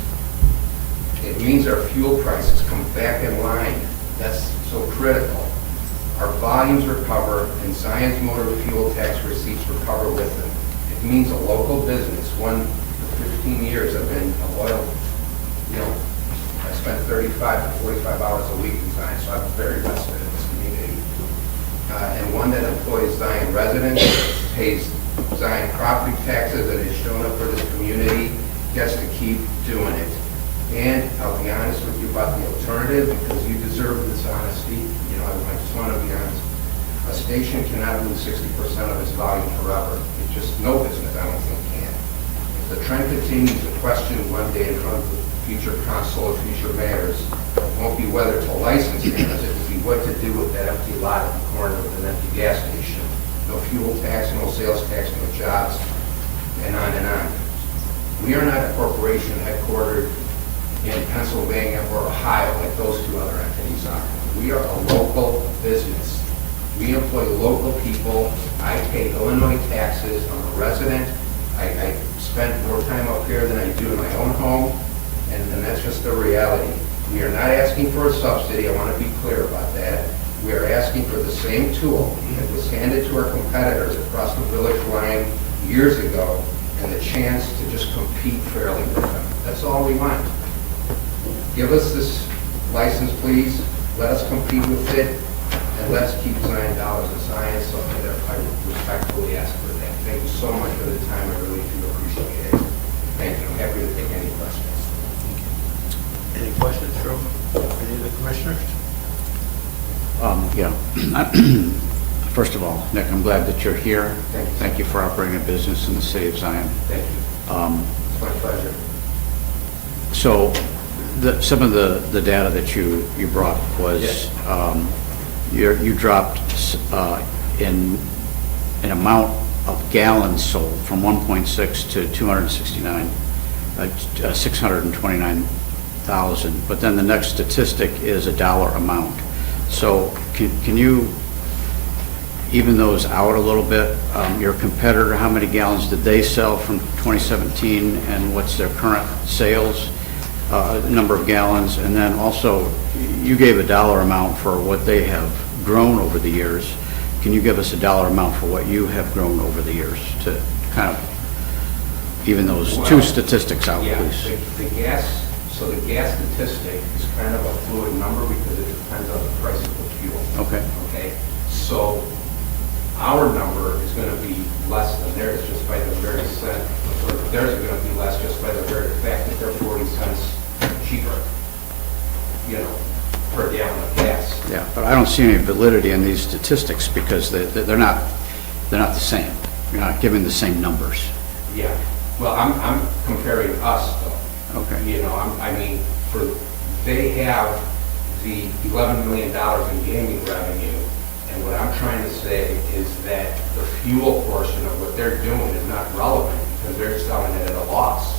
It means our fuel prices come back in line. That's so critical. Our volumes recover, and Zion's motor fuel tax receipts recover with them. It means a local business, one for 15 years I've been a loyal, I spent 35 to 45 hours a week in Zion, so I'm very vested in this community. And one that employs Zion residents, pays Zion property taxes and has shown up for this community gets to keep doing it. And I'll be honest with you about the alternative, because you deserve this honesty. You know, I just want to be honest. A station cannot lose 60% of its volume forever. It's just no business, I don't think, can. If the trend continues to question one day in front of the future council or future mayors, it won't be whether to license cannabis, it will be what to do with that empty lot at the corner with an empty gas station. No fuel tax, no sales tax, no jobs, and on and on. We are not a corporation headquartered in Pennsylvania or Ohio like those two other entities are. We are a local business. We employ local people. I pay Illinois taxes. I'm a resident. I spend more time up here than I do in my own home, and that's just the reality. We are not asking for a subsidy. I want to be clear about that. We are asking for the same tool that was handed to our competitors across the village line years ago, and the chance to just compete fairly with them. That's all we want. Give us this license, please. Let us compete with it, and let's keep Zion dollars in science. Something that I respectfully ask for that. Thank you so much for the time. I really do appreciate it. Thank you. I'm happy to take any questions. Any questions from any of the commissioners? Yeah. First of all, Nick, I'm glad that you're here. Thank you for operating a business in the city of Zion. Thank you. It's my pleasure. So, some of the data that you brought was you dropped in an amount of gallons sold from 1.6 to 269, 629,000. But then the next statistic is a dollar amount. So can you even those out a little bit? Your competitor, how many gallons did they sell from 2017, and what's their current sales number of gallons? And then also, you gave a dollar amount for what they have grown over the years. Can you give us a dollar amount for what you have grown over the years to kind of even those two statistics out, please? The gas statistic is kind of a fluid number because it depends on the price of the fuel. Okay. Okay. So our number is going to be less than theirs just by the very cent, or theirs are going to be less just by the very fact that they're 40 cents cheaper, per gallon of gas. Yeah, but I don't see any validity in these statistics because they're not the same. You're not giving the same numbers. Yeah. Well, I'm comparing us though. Okay. They have the $11 million in gaming revenue, and what I'm trying to say is that the fuel portion of what they're doing is not relevant because they're selling it at a loss.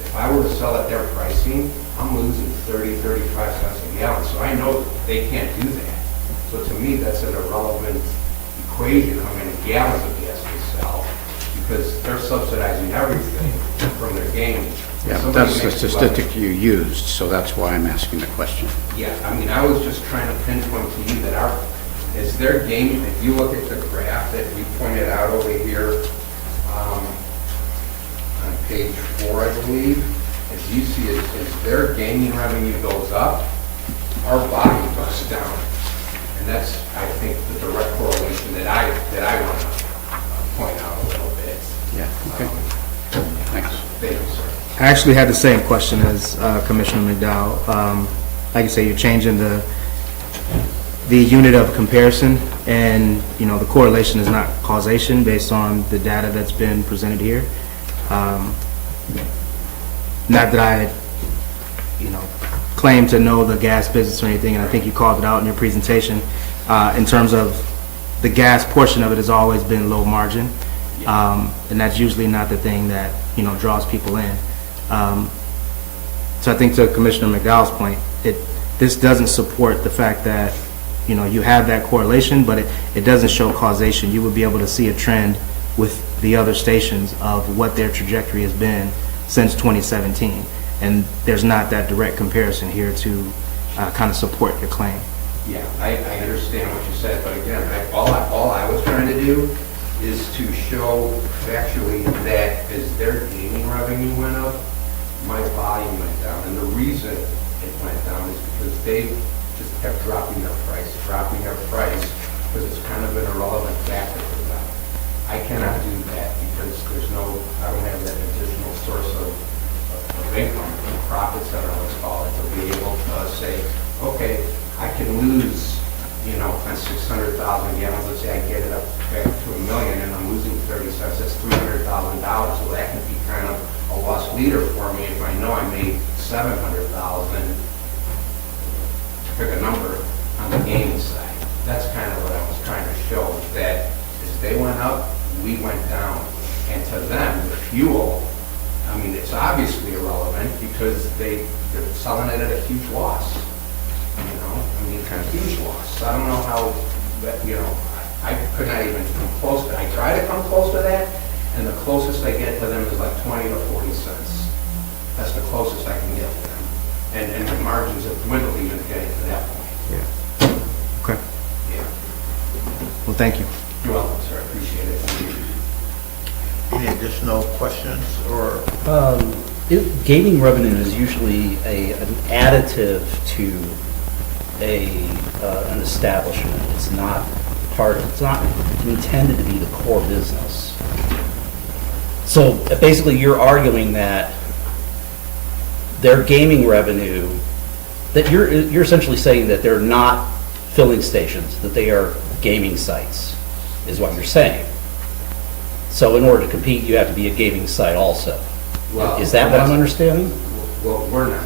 If I were to sell at their pricing, I'm losing 30, 35 cents a gallon, so I know they can't do that. So to me, that's an irrelevant equation, how many gallons of gas they sell, because they're subsidizing everything from their gaming. Yeah, but that's the statistic you used, so that's why I'm asking the question. Yeah, I was just trying to pinpoint to you that is their gaming, if you look at the graph that we pointed out over here, on page 4, I believe, as you see, as their gaming revenue goes up, our volume goes down. And that's, I think, the direct correlation that I want to point out a little bit. Yeah, okay. Thanks. Thank you, sir. I actually had the same question as Commissioner McDowell. Like you say, you're changing the unit of comparison, and the correlation is not causation based on the data that's been presented here. Not that I, claim to know the gas business or anything, and I think you called it out in your presentation. In terms of the gas portion of it has always been low margin, and that's usually not the thing that draws people in. So I think to Commissioner McDowell's point, this doesn't support the fact that you have that correlation, but it doesn't show causation. You would be able to see a trend with the other stations of what their trajectory has been since 2017, and there's not that direct comparison here to kind of support your claim. Yeah, I understand what you said, but again, all I was trying to do is to show factually that as their gaming revenue went up, my volume went down. And the reason it went down is because they just kept dropping their price, because it's kind of an irrelevant factor for them. I cannot do that because I don't have that additional source of income, profits that are, let's call it, to be able to say, okay, I can lose, on 600,000 gallons, let's say I get it up back to 1 million and I'm losing 30 cents, that's $300,000. So that could be kind of a lost leader for me if I know I made 700,000, to pick a number, on the gaming side. That's kind of what I was trying to show, that as they went up, we went down. And to them, the fuel, I mean, it's obviously irrelevant because they're selling it at a huge loss. A huge loss. So I don't know how that, I could not even come close to it. I try to come close to that, and the closest I get to them is like 20 to 40 cents. That's the closest I can get to them. And the margins have dwindled even getting to that point. Yeah. Okay. Yeah. Well, thank you. You're welcome, sir. I appreciate it. Thank you. Any additional questions or? Gaming revenue is usually an additive to an establishment. It's not intended to be the core business. So basically you're arguing that their gaming revenue, that you're essentially saying that they're not filling stations, that they are gaming sites, is what you're saying. So in order to compete, you have to be a gaming site also. Well, is that what I'm understanding? Well, we're not.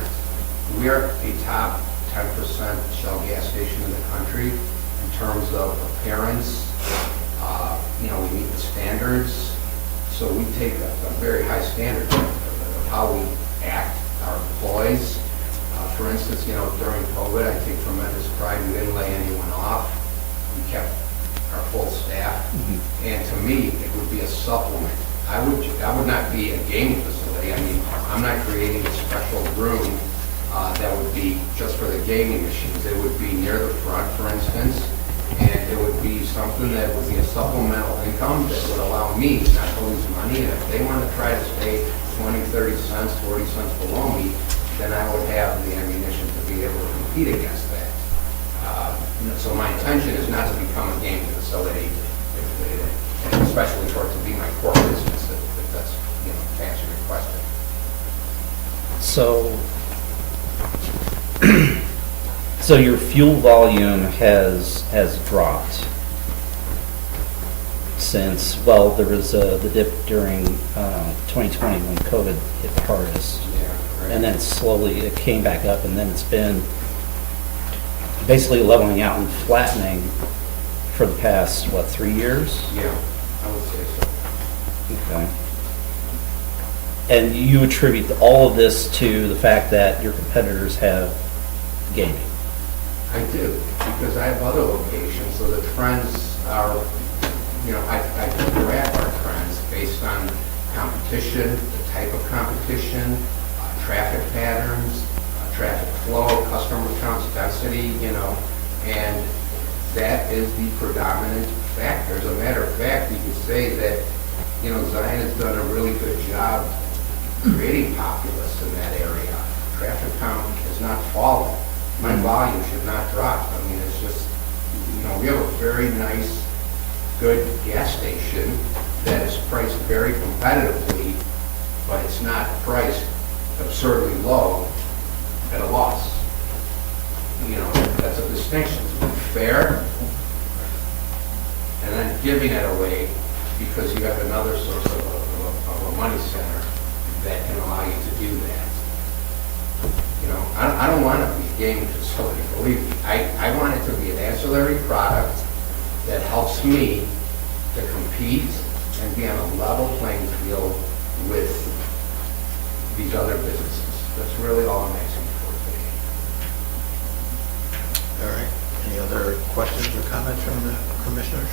We are a top 10% Shell gas station in the country in terms of appearance. We meet the standards. So we take a very high standard of how we act, our employees. For instance, during COVID, I take tremendous pride. We didn't lay anyone off. We kept our full staff. Mm-hmm. And to me, it would be a supplement. I would not be a gaming facility. I mean, I'm not creating a special room that would be just for the gaming machines. It would be near the front, for instance, and it would be something that would be a supplemental income that would allow me not to lose money. And if they want to try to stay 20, 30 cents, 40 cents below me, then I would have the ammunition to be able to compete against that. So my intention is not to become a gaming facility, especially for it to be my core business, if that's, to answer your question. So your fuel volume has dropped since, well, there was the dip during 2020 when COVID hit the hardest. Yeah, right. And then it came back up, and then it's been basically leveling out and flattening for the past, 3 years? Yeah, I would say so. Okay. And you attribute all of this to the fact that your competitors have gaming? I do, because I have other locations, so the trends are, I grab our trends based on competition, the type of competition, traffic patterns, traffic flow, customer counts, density, and that is the predominant factor. As a matter of fact, you could say that, Zion has done a really good job creating populace in that area. Traffic count has not fallen. My volume should not drop. I mean, it's just, we have a very nice, good gas station that is priced very competitively, but it's not priced absurdly low at a loss. That's a distinction. Fair, and then giving it away because you have another source of a money center that can allow you to do that. I don't want to be a gaming facility, believe me. I want it to be an ancillary product that helps me to compete and be on a level playing field with these other businesses. That's really all I'm asking for today. All right. Any other questions or comments from the commissioners?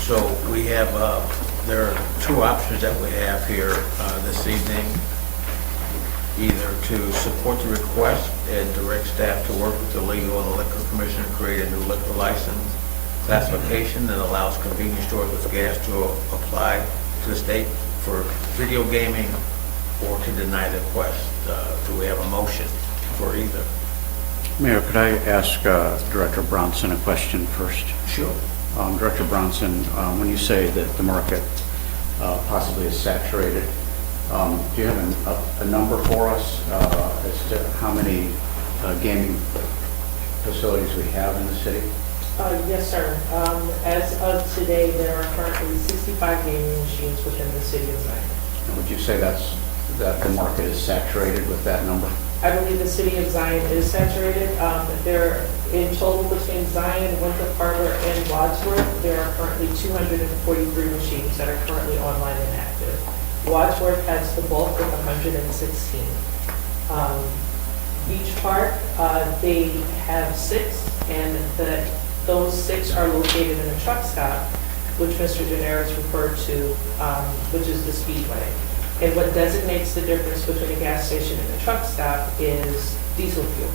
So we have, there are two options that we have here this evening. Either to support the request and direct staff to work with the Legal and Liquor Commission to create a new liquor license classification that allows convenience stores with gas to apply to the state for video gaming, or to deny the request. Do we have a motion for either? Mayor, could I ask Director Bronson a question first? Sure. Director Bronson, when you say that the market possibly is saturated, do you have a number for us as to how many gaming facilities we have in the city? Yes, sir. As of today, there are currently 65 gaming machines within the city of Zion. And would you say that the market is saturated with that number? I believe the city of Zion is saturated. There, in total between Zion, Winthrop Harbor, and Wadsworth, there are currently 243 machines that are currently online and active. Wadsworth has the bulk with 116. Beach Park, they have 6, and those 6 are located in a truck stop, which Mr. Daenerys referred to, which is the Speedway. And what designates the difference between a gas station and a truck stop is diesel fuel.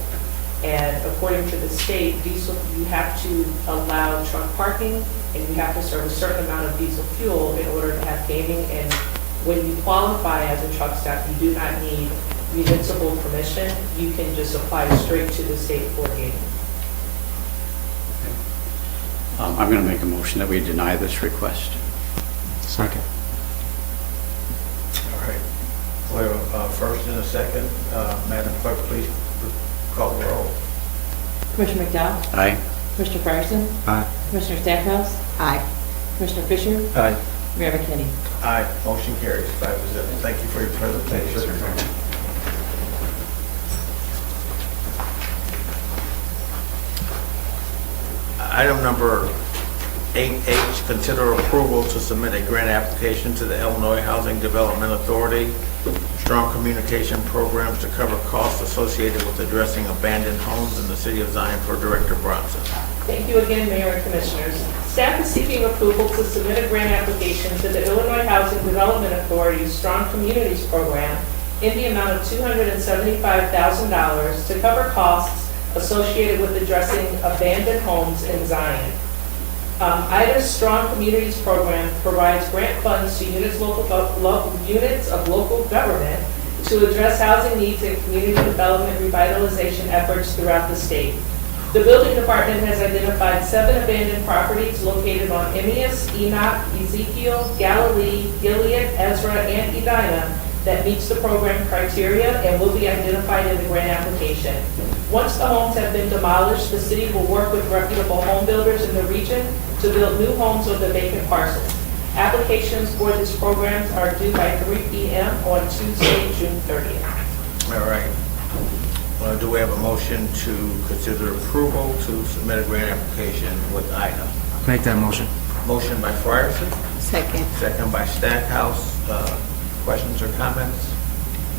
And according to the state, diesel, you have to allow truck parking, and you have to serve a certain amount of diesel fuel in order to have gaming. And when you qualify as a truck stop, you do not need municipal permission. You can just apply straight to the state for gaming. I'm going to make a motion that we deny this request. Second. All right. We have a first and a second. Madam Clerk, please call the roll. Commissioner McDowell? Aye. Commissioner Fryerson? Aye. Commissioner Stackhouse? Aye. Commissioner Fisher? Aye. Mayor McKinney? Aye. Motion carries 5-0. Thank you for your presentation. Item number 8H, consider approval to submit a grant application to the Illinois Housing Development Authority, strong communication programs to cover costs associated with addressing abandoned homes in the city of Zion, for Director Bronson. Thank you again, Mayor and Commissioners. Staff is seeking approval to submit a grant application to the Illinois Housing Development Authority's Strong Communities Program in the amount of $275,000 to cover costs associated with addressing abandoned homes in Zion. IDA's Strong Communities Program provides grant funds to units of local government to address housing needs and community development revitalization efforts throughout the state. The building department has identified 7 abandoned properties located on Emmaus, Enoch, Ezekiel, Galilee, Gilead, Ezra, and Edina that meets the program criteria and will be identified in the grant application. Once the homes have been demolished, the city will work with reputable home builders in the region to build new homes on the vacant parcels. Applications for this program are due by 3 p.m. on Tuesday, June 30th. All right. Do we have a motion to consider approval to submit a grant application with IDA? Make that motion. Motion by Fryerson, Second. second by Stackhouse. Questions or comments?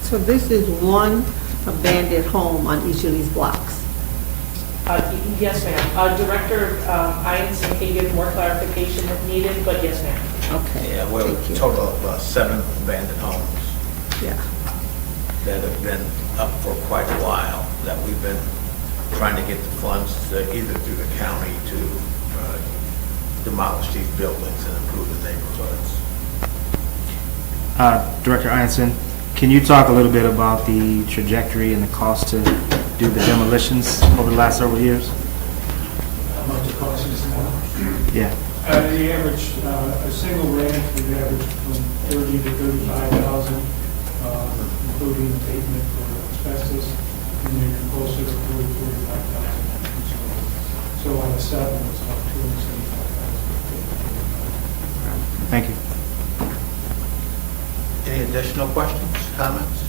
So this is one abandoned home on each of these blocks? Yes, ma'am. Director Ianson can give more clarification if needed, but yes, ma'am. Okay. Yeah, we have Thank a you. total of 7 abandoned homes Yeah. that have been up for quite a while, that we've been trying to get the funds to, either through the county to demolish these buildings and improve the neighborhoods. Director Ianson, can you talk a little bit about the trajectory and the cost to do the demolitions over the last several years? How much it costs us now? Yeah. The average, a single ranch, we've averaged from 30 to 35,000, including the pavement for asbestos, and then you're closer to 45,000. So on a 7, it's about 275,000. Thank you. Any additional questions, comments?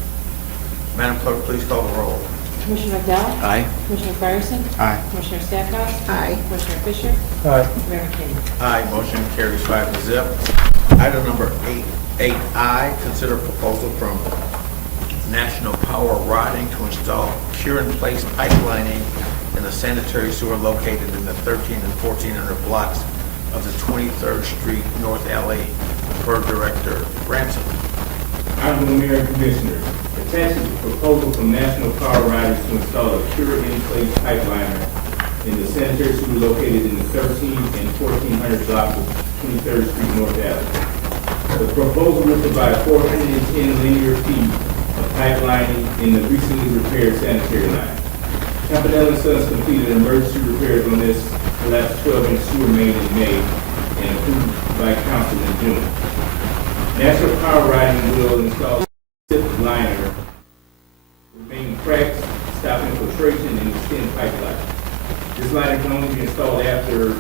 Madam Clerk, please call the roll. Commissioner McDowell? Aye. Commissioner Fryerson? Aye. Commissioner Stackhouse? Aye. Commissioner Fisher? Aye. Mayor McKinney? Aye, motion carries 5-0. Item number 8I, consider proposal from National Power Rodding to install cure-in-place pipelining in the sanitary sewer located in the 13 and 1400 blocks of the 23rd Street North Alley, per Director Branson. Honorable Mayor and Commissioners, attached is a proposal from National Power Riders to install a cure-in-place pipeliner in the sanitary sewer located in the 13 and 1400 blocks of 23rd Street North Alley. The proposal will provide 410 linear feet of pipelining in the recently repaired sanitary line. Campanella & Sons completed emergency repairs on this collapsed 12-inch sewer main in May and approved by council in June. National Power Riding will install SIP liner, remaining cracks, stop infiltration, and extend pipeline. This liner can only be installed after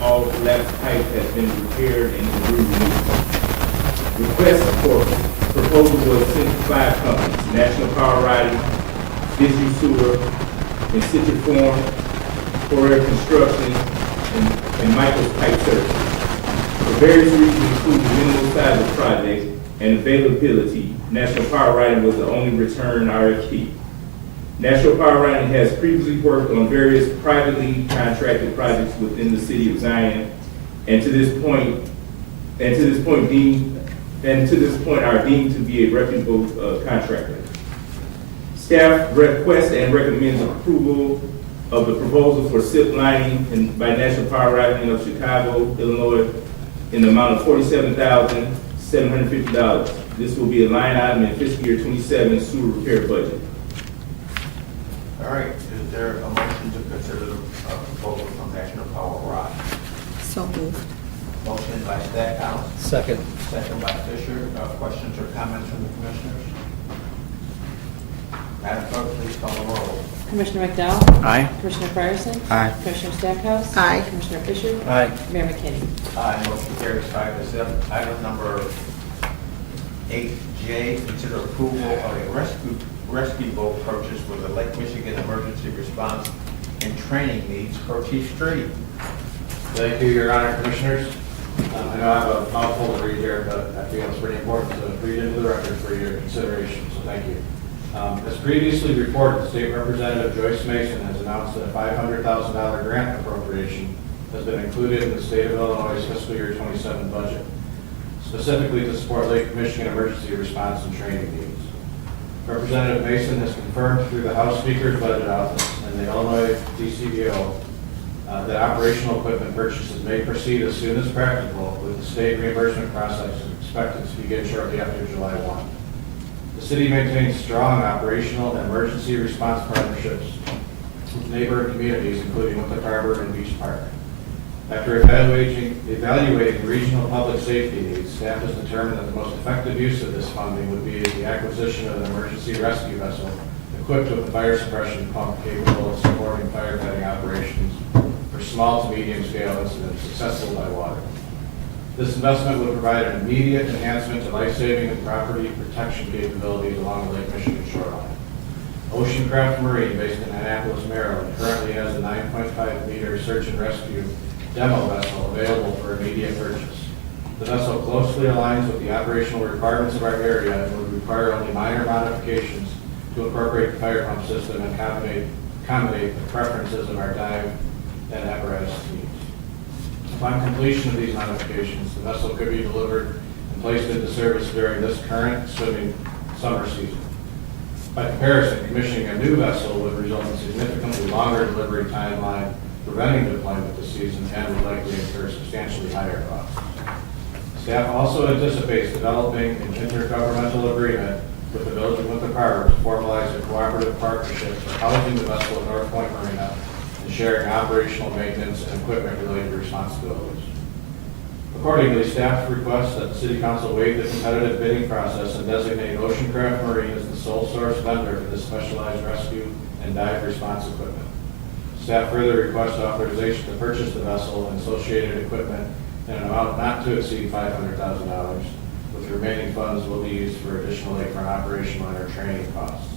all collapsed pipe has been repaired and debris removed. Request for proposal was sent to 5 companies: National Power Riding, District Sewer, In Situ Form, Air Construction, and Michael's Pipe Service. For various reasons, including the minimal size of projects and availability, National Power Riding was the only return RFP. National Power Riding has previously worked on various privately contracted projects within the city of Zion, and to this point are deemed to be a reputable contractor. Staff requests and recommends approval of the proposal for SIP lining by National Power Riding of Chicago, Illinois, in the amount of $47,750. This will be a line item in fiscal year 27 sewer repair budget. All right, is there a motion to consider the proposal from National Power Riding? So moved. Motion by Stackhouse, Second. second by Fisher. Questions or comments from the commissioners? Madam Clerk, please call the roll. Commissioner McDowell? Aye. Commissioner Fryerson? Aye. Commissioner Stackhouse? Aye. Commissioner Fisher? Aye. Mayor McKinney? Aye, motion carries 5-0. Item number 8J, consider approval of a rescue boat purchase for the Lake Michigan Emergency Response and Training Needs for Chief Street. Thank you, Your Honor, Commissioners. I know I have a mouthful to read here, but I feel it's pretty important to read into the record for your consideration, so thank you. As previously reported, State Representative Joyce Mason has announced that a $500,000 grant appropriation has been included in the State of Illinois' fiscal year 27 budget, specifically to support Lake Michigan emergency response and training needs. Representative Mason has confirmed through the House Speaker's Budget Office and the Illinois DCBO that operational equipment purchases may proceed as soon as practical, with the state reimbursement process expected to begin shortly after July 1. The city maintains strong operational and emergency response partnerships with neighboring communities, including Winthrop Harbor and Beach Park. After evaluating regional public safety needs, staff has determined that the most effective use of this funding would be the acquisition of an emergency rescue vessel equipped with a fire suppression pump capable of supporting firefighting operations for small to medium scale incidents accessible by water. This investment would provide an immediate enhancement to life-saving and property protection capabilities along the Lake Michigan shoreline. Oceancraft Marine, based in Annapolis, Maryland, currently has a 9.5-meter search and rescue demo vessel available for immediate purchase. The vessel closely aligns with the operational requirements of our area and would require only minor modifications to incorporate the fire pump system and accommodate the preferences of our dive and apparatus teams. Upon completion of these modifications, the vessel could be delivered and placed into service during this current swimming summer season. By comparison, commissioning a new vessel would result in significantly longer delivery timeline, preventing deployment this season, and would likely incur substantially higher costs. Staff also anticipates developing an intergovernmental agreement with the Village of Winthrop Harbor to formalize a cooperative partnership for housing the vessel at North Point Marina and sharing operational maintenance and equipment-related responsibilities. Accordingly, staff requests that the City Council waive the competitive bidding process and designate Oceancraft Marine as the sole source vendor for this specialized rescue and dive response equipment. Staff further requests authorization to purchase the vessel and associated equipment in an amount not to exceed $500,000, with the remaining funds will be used for additional lakefront operational and or training costs.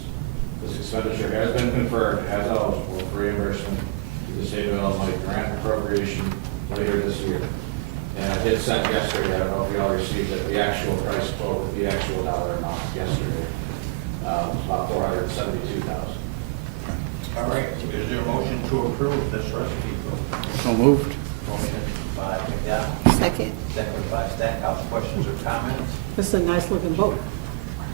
This expenditure has been confirmed as eligible for reimbursement through the State of Illinois grant appropriation later this year. And I did send yesterday, I don't know if you all received it, the actual price quote with the actual dollar amount yesterday. It's about $472,000. All right, is there a motion to approve this rescue? So moved. Motion by McDowell, Second. second by Stackhouse. Questions or comments? This is a nice looking boat.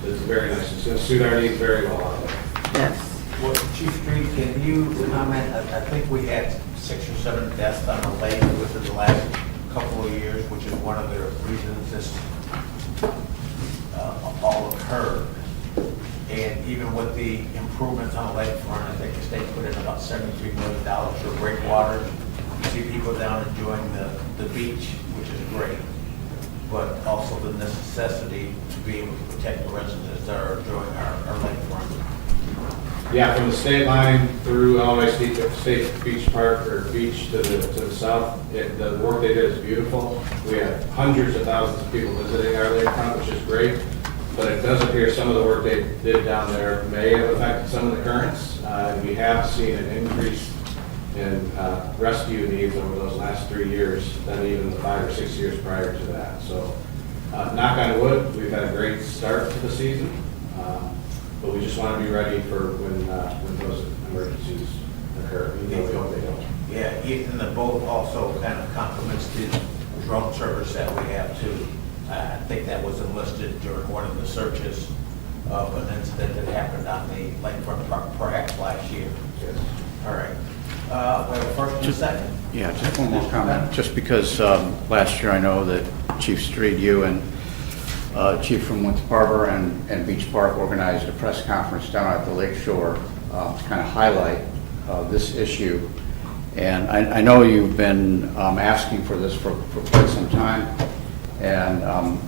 It's very nice. It's going to suit our needs very well out there. Yes. Well, Chief Street, can you comment? I think we had 6 or 7 deaths on the lake within the last couple of years, which is one of the reasons this all occurred. And even with the improvements on the lakefront, I think the state put in about $73 million for breakwaters. see people down enjoying the beach, which is great, but also the necessity to be able to protect the residents that are enjoying our lakefront. Yeah, from the state line through Illinois State Beach Park, or beach to the south, the work they did is beautiful. We have hundreds of thousands of people visiting our lakefront, which is great. But it does appear some of the work they did down there may have affected some of the currents. We have seen an increase in rescue needs over those last 3 years than even the 5 or 6 years prior to that. So, knock on wood, we've had a great start to the season. But we just want to be ready for when those emergencies occur. We hope they don't. Yeah, Ethan, the boat also kind of complements the drone service that we have too. I think that was enlisted during one of the searches of an incident that happened on the lakefront perhaps last year. Yes. All right. We have a first and a second. Yeah, just one more comment, just because last year I know that Chief Street, you and Chief from Winthrop Harbor and Beach Park organized a press conference down at the lake shore to kind of highlight this issue. And I know you've been asking for this for quite some time. And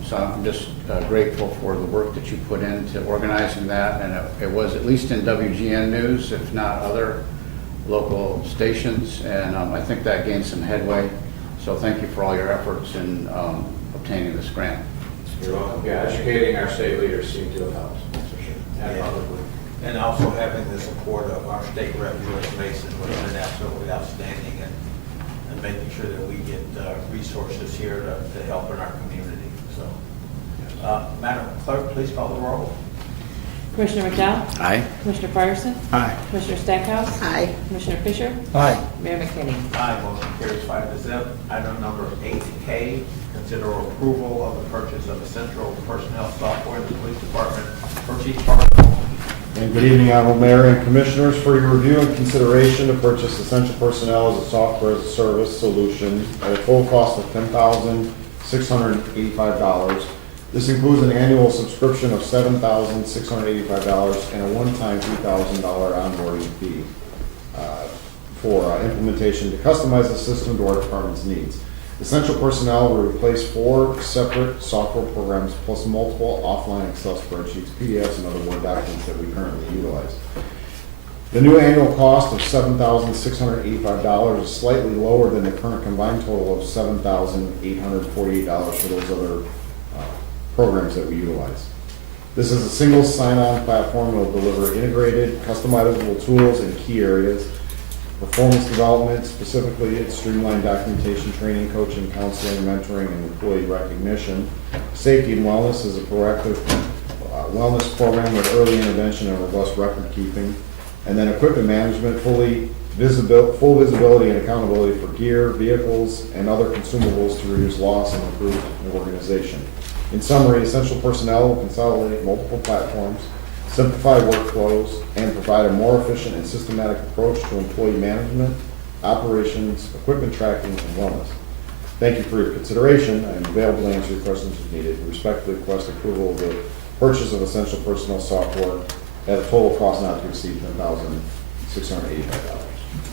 so I'm just grateful for the work that you put into organizing that. And it was at least in WGN News, if not other local stations. And I think that gained some headway. So thank you for all your efforts in obtaining this grant. You're welcome. Yeah, educating our state leaders seem to have helped, that's for sure. And Yeah. publicly. And also having the support of our state rep, Joyce Mason, was been absolutely outstanding, and making sure that we get resources here to help in our community. So, Madam Clerk, please call the roll. Commissioner McDowell? Aye. Commissioner Fryerson? Aye. Commissioner Stackhouse? Aye. Commissioner Fisher? Aye. Mayor McKinney? Aye, motion carries 5-0. Item number 8K, consider approval of the purchase of essential personnel software in the police department for Chief Department. And good evening, Honorable Mayor and Commissioners. For your review and consideration to purchase Essential Personnel as a software as a service solution at a total cost of $10,685. This includes an annual subscription of $7,685 and a one-time $2,000 onboarding fee for implementation to customize the system to our department's needs. Essential Personnel will replace 4 separate software programs plus multiple offline Excel spreadsheets, PDFs, and other Word documents that we currently utilize. The new annual cost of $7,685 is slightly lower than the current combined total of $7,848 for those other programs that we utilize. This is a single sign-on platform that will deliver integrated, customizable tools in key areas. Performance development, specifically its streamlined documentation, training, coaching, counseling, mentoring, and employee recognition. Safety and wellness is a proactive wellness program with early intervention and robust record keeping. And then equipment management, full visibility and accountability for gear, vehicles, and other consumables to reduce loss and improve organization. In summary, Essential Personnel will consolidate multiple platforms, simplify workflows, and provide a more efficient and systematic approach to employee management, operations, equipment tracking, and wellness. Thank you for your consideration. I am available to answer your questions if needed. We respectfully request approval of the purchase of Essential Personnel software at a total cost not to exceed $10,685.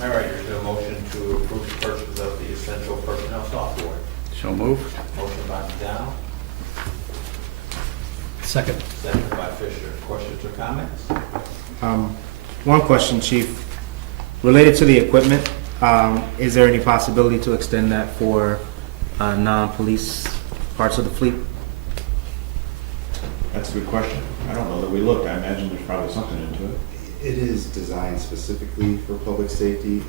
All right, is there a motion to approve the purchase of the essential personnel software? So moved. Motion by McDowell, Second. second by Fisher. Questions or comments? One question, Chief. Related to the equipment, is there any possibility to extend that for non-police parts of the fleet? That's a good question. I don't know that we looked. I imagine there's probably something into it. It is designed specifically for public safety.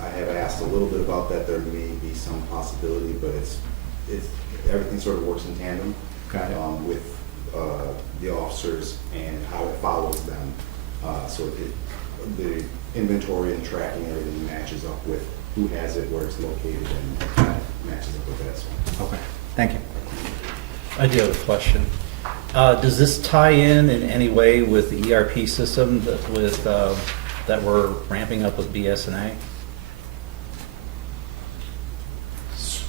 I have asked a little bit about that. There may be some possibility, but it's everything sort of works in tandem. Got it. With the officers and how it follows them. So the inventory and tracking, everything matches up with who has it, where it's located, and kind of matches up with that. So. Okay, thank you. I do have a question. Does this tie in any way with the ERP system that we're ramping up with BSNA?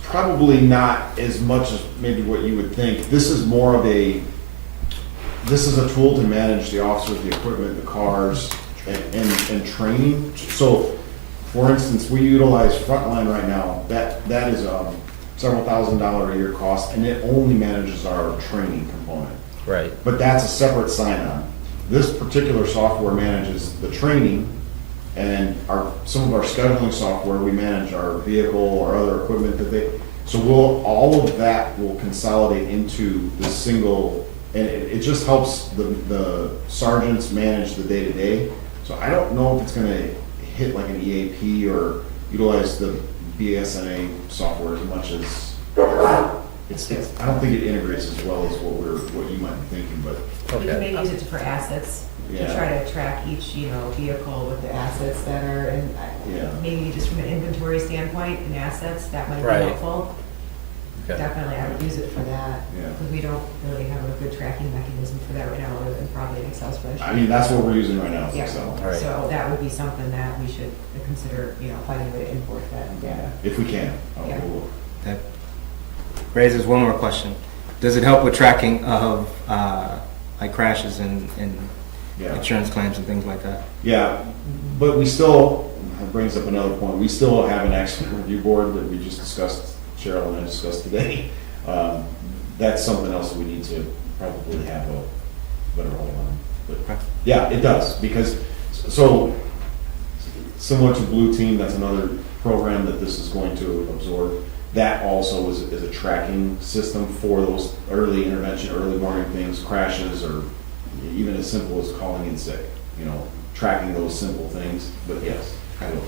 Probably not as much as maybe what you would think. This is a tool to manage the officers, the equipment, the cars, and training. So For instance, we utilize Frontline right now. That is several $1,000s a year cost, and it only manages our training component. Right. But that's a separate sign-on. This particular software manages the training, and some of our scheduling software, we manage our vehicle or other equipment so all of that will consolidate into the single, and it just helps the sergeants manage the day-to-day. So I don't know if it's gonna hit like an EAP or utilize the BSNA software as much as, I don't think it integrates as well as what you might be thinking, but. You may use it for assets, to Yeah. try to track each, vehicle with the assets that are, and Yeah. maybe just from an inventory standpoint and assets, that might be Right. helpful. Okay. Definitely, I would use it for that, Yeah. because we don't really have a good tracking mechanism for that right now, other than probably an Excel spreadsheet. I mean, that's what we're using right now, is Yeah, Excel. Right. so that would be something that we should consider, finding a way to import that data. If we can. Yeah. That raises one more question. Does it help with tracking of like crashes and Yeah. insurance claims and things like that? Yeah, but we still, that brings up another point, we still have an expert review board that we just discussed, Cheryl and I discussed today. That's something else we need to probably have a better hold on. But yeah, it does, because, so, similar to Blue Team, that's another program that this is going to absorb. That also is a tracking system for those early intervention, early warning things, crashes, or even as simple as calling in sick, tracking those simple things, but yes, kind of.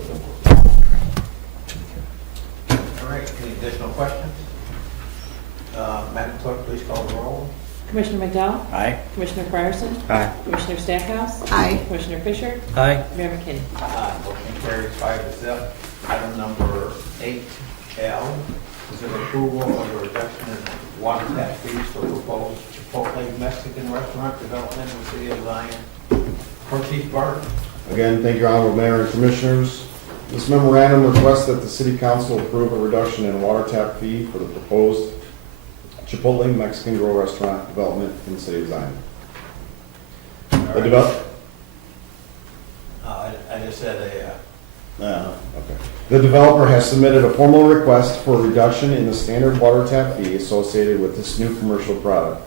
All right, any additional questions? Madam Clerk, please call the roll. Commissioner McDowell? Aye. Commissioner Fryerson? Aye. Commissioner Stackhouse? Aye. Commissioner Fisher? Aye. Mayor McKinney? Motion carries 5-0. Item number 8L is an approval of the reduction in water tap fees for proposed Chipotle Mexican restaurant development in the city of Zion. For Chief Barton. Again, thank you, Honorable Mayor and Commissioners. This memorandum requests that the City Council approve a reduction in water tap fee for the proposed Chipotle Mexican Grill Restaurant development in the City of Zion. I just said Okay. The developer has submitted a formal request for a reduction in the standard water tap fee associated with this new commercial project.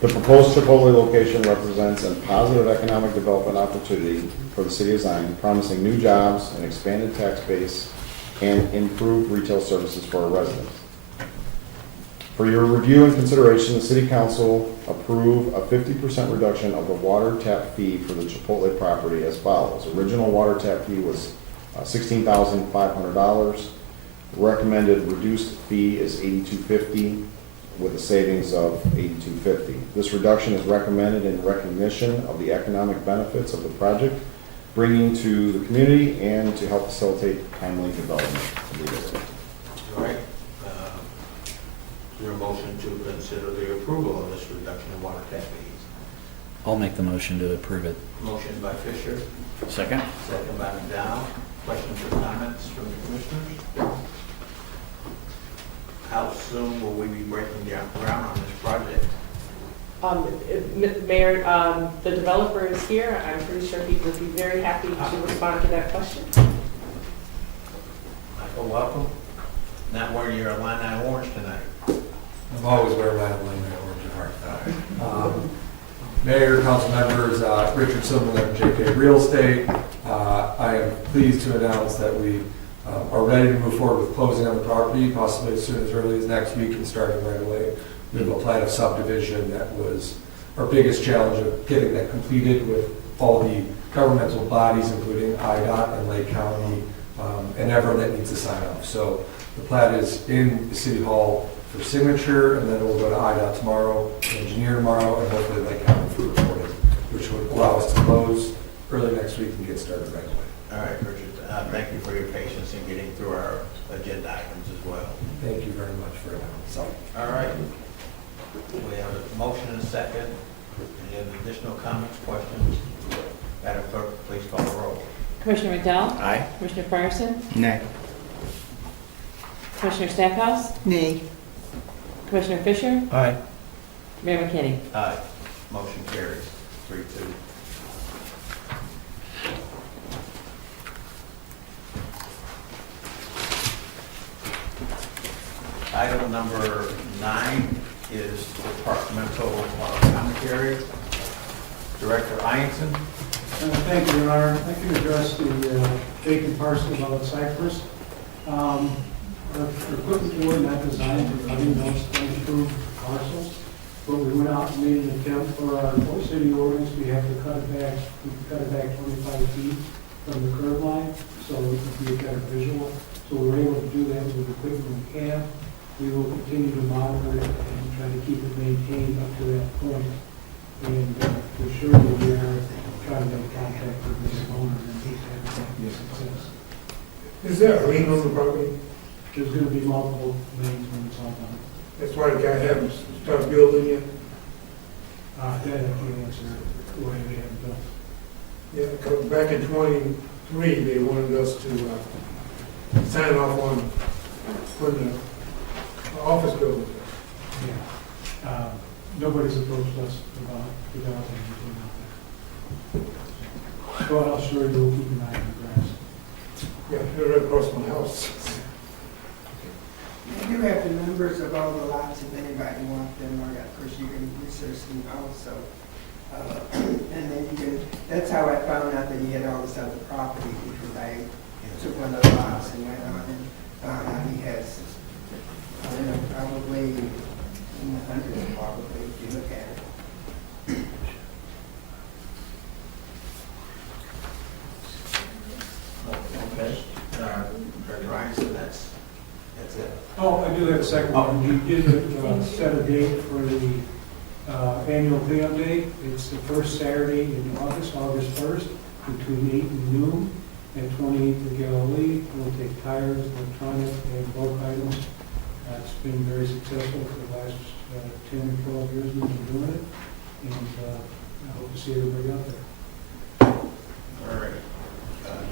The proposed Chipotle location represents a positive economic development opportunity for the City of Zion, promising new jobs, an expanded tax base, and improved retail services for our residents. For your review and consideration, the City Council approve a 50% reduction of the water tap fee for the Chipotle property as follows. Original water tap fee was $16,500. Recommended reduced fee is $82.50 with a savings of $82.50. This reduction is recommended in recognition of the economic benefits of the project, bringing to the community and to help facilitate timely development of the area. All right. Is there a motion to consider the approval of this reduction in water tap fees? I'll make the motion to approve it. Motion by Fisher, Second? second by McDowell. Questions or comments from the commissioners? How soon will we be breaking ground on this project? Mayor, the developer is here. I'm pretty sure he would be very happy to respond to that question. Michael, welcome. Not wearing your Illini orange tonight. I'm always wearing my orange and heart. Mayor, council members, Richard Silverman, JK Real Estate. I am pleased to announce that we are ready to move forward with closing on the property, possibly as soon as early as next week and starting right away. We have a plan of subdivision that was our biggest challenge of getting that completed with all the governmental bodies, including IDOT and Lake County, and everyone that needs to sign off. So the plat is in the City Hall for signature, and then it will go to IDOT tomorrow, engineer tomorrow, and hopefully Lake County for reporting, which would allow us to close early next week and get started right away. All right, Richard, thank you for your patience in getting through our agenda items as well. Thank you very much for allowing. All right. We have a motion and a second. Any additional comments, questions? Madam Clerk, please call the roll. Commissioner McDowell? Aye. Commissioner Fryerson? Nay. Commissioner Stackhouse? Nay. Commissioner Fisher? Aye. Mayor McKinney? Aye. Motion carries 3-2. Item number 9 is departmental commentary. Director Ianson. Thank you, Your Honor. I can address the vacant parcels out at Cypress. Our equipment were not designed for cutting those unimproved parcels, but we went out and made an attempt for our city ordinance. We have to cut it back, we can cut it back 25 feet from the curb line, so it would be a better visual. So we were able to do that with the equipment we have. We will continue to monitor it and try to keep it maintained up to that point. And for sure, we are trying to make contact with this owner and have that be a success. Is there a lien on the property? There's going to be multiple lanes when it's all done. That's why the guy haven't started building yet? That I can't answer why they haven't built. Yeah, because back in 23, they wanted us to sign off on putting the office building. Yeah. Nobody's approached us about developing anything out there. So I'll assure you, we'll keep an eye on the grass. Yeah, they're right across my house. I do have the numbers of all the lots if anybody wants them, or of course you can research them also. And then you can, that's how I found out that he had all this other property, because I took one of the lots and went on and found out he has, I don't know, probably in the hundreds probably, if you look at it. Okay. Director Ianson, that's it. Oh, I do have a second one. We did set a date for the annual cleanup day. It's the first Saturday in August, August 1st, between 8 and noon, at 28th of Galilee. We'll take tires, electronics, and bulk items. It's been very successful for the last 10 or 12 years we've been doing it, and I hope to see everybody out there. All right.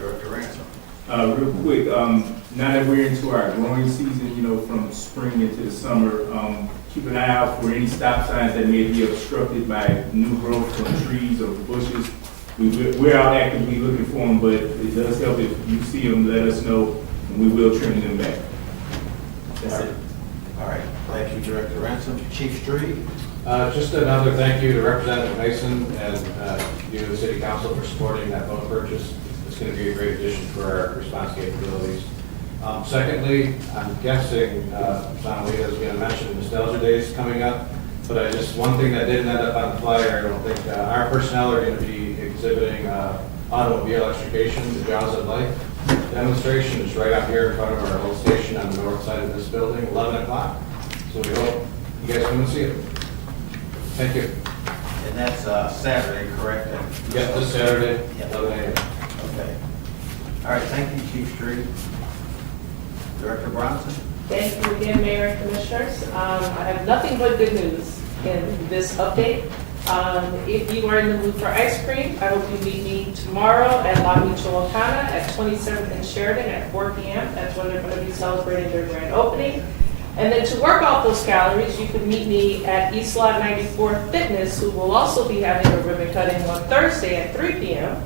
Director Ransom. Real quick, now that we're into our growing season, you know, from spring into the summer, keep an eye out for any stop signs that may be obstructed by new growth from trees or bushes. We're out actively looking for them, but it does help if you see them, let us know, and we will trim them back. That's it. All right. Thank you, Director Ransom. Chief Street. Just another thank you to Representative Mason and you, the City Council, for supporting that boat purchase. It's going to be a great addition for our response capabilities. Secondly, I'm guessing Sonalita is going to mention Nostalgia Days coming up, but one thing that didn't end up on the flyer, I don't think, our personnel are going to be exhibiting automobile extrication, the Jaws of Life demonstration. Is right out here in front of our old station on the north side of this building, 11 o'clock. So we hope you guys come and see it. Thank you. And that's Saturday, correct? Yes, this Saturday, 11 a.m. Okay. All right, thank you, Chief Street. Director Bronson? Thank you again, Mayor and Commissioners. I have nothing but good news in this update. If you are in the mood for ice cream, I hope you meet me tomorrow at La Michoacana at 27th and Sheridan at 4 p.m. That's when they're going to be celebrating their grand opening. And then to work off those calories, you can meet me at East Lot 94 Fitness, who will also be having a ribbon cutting on Thursday at 3 p.m.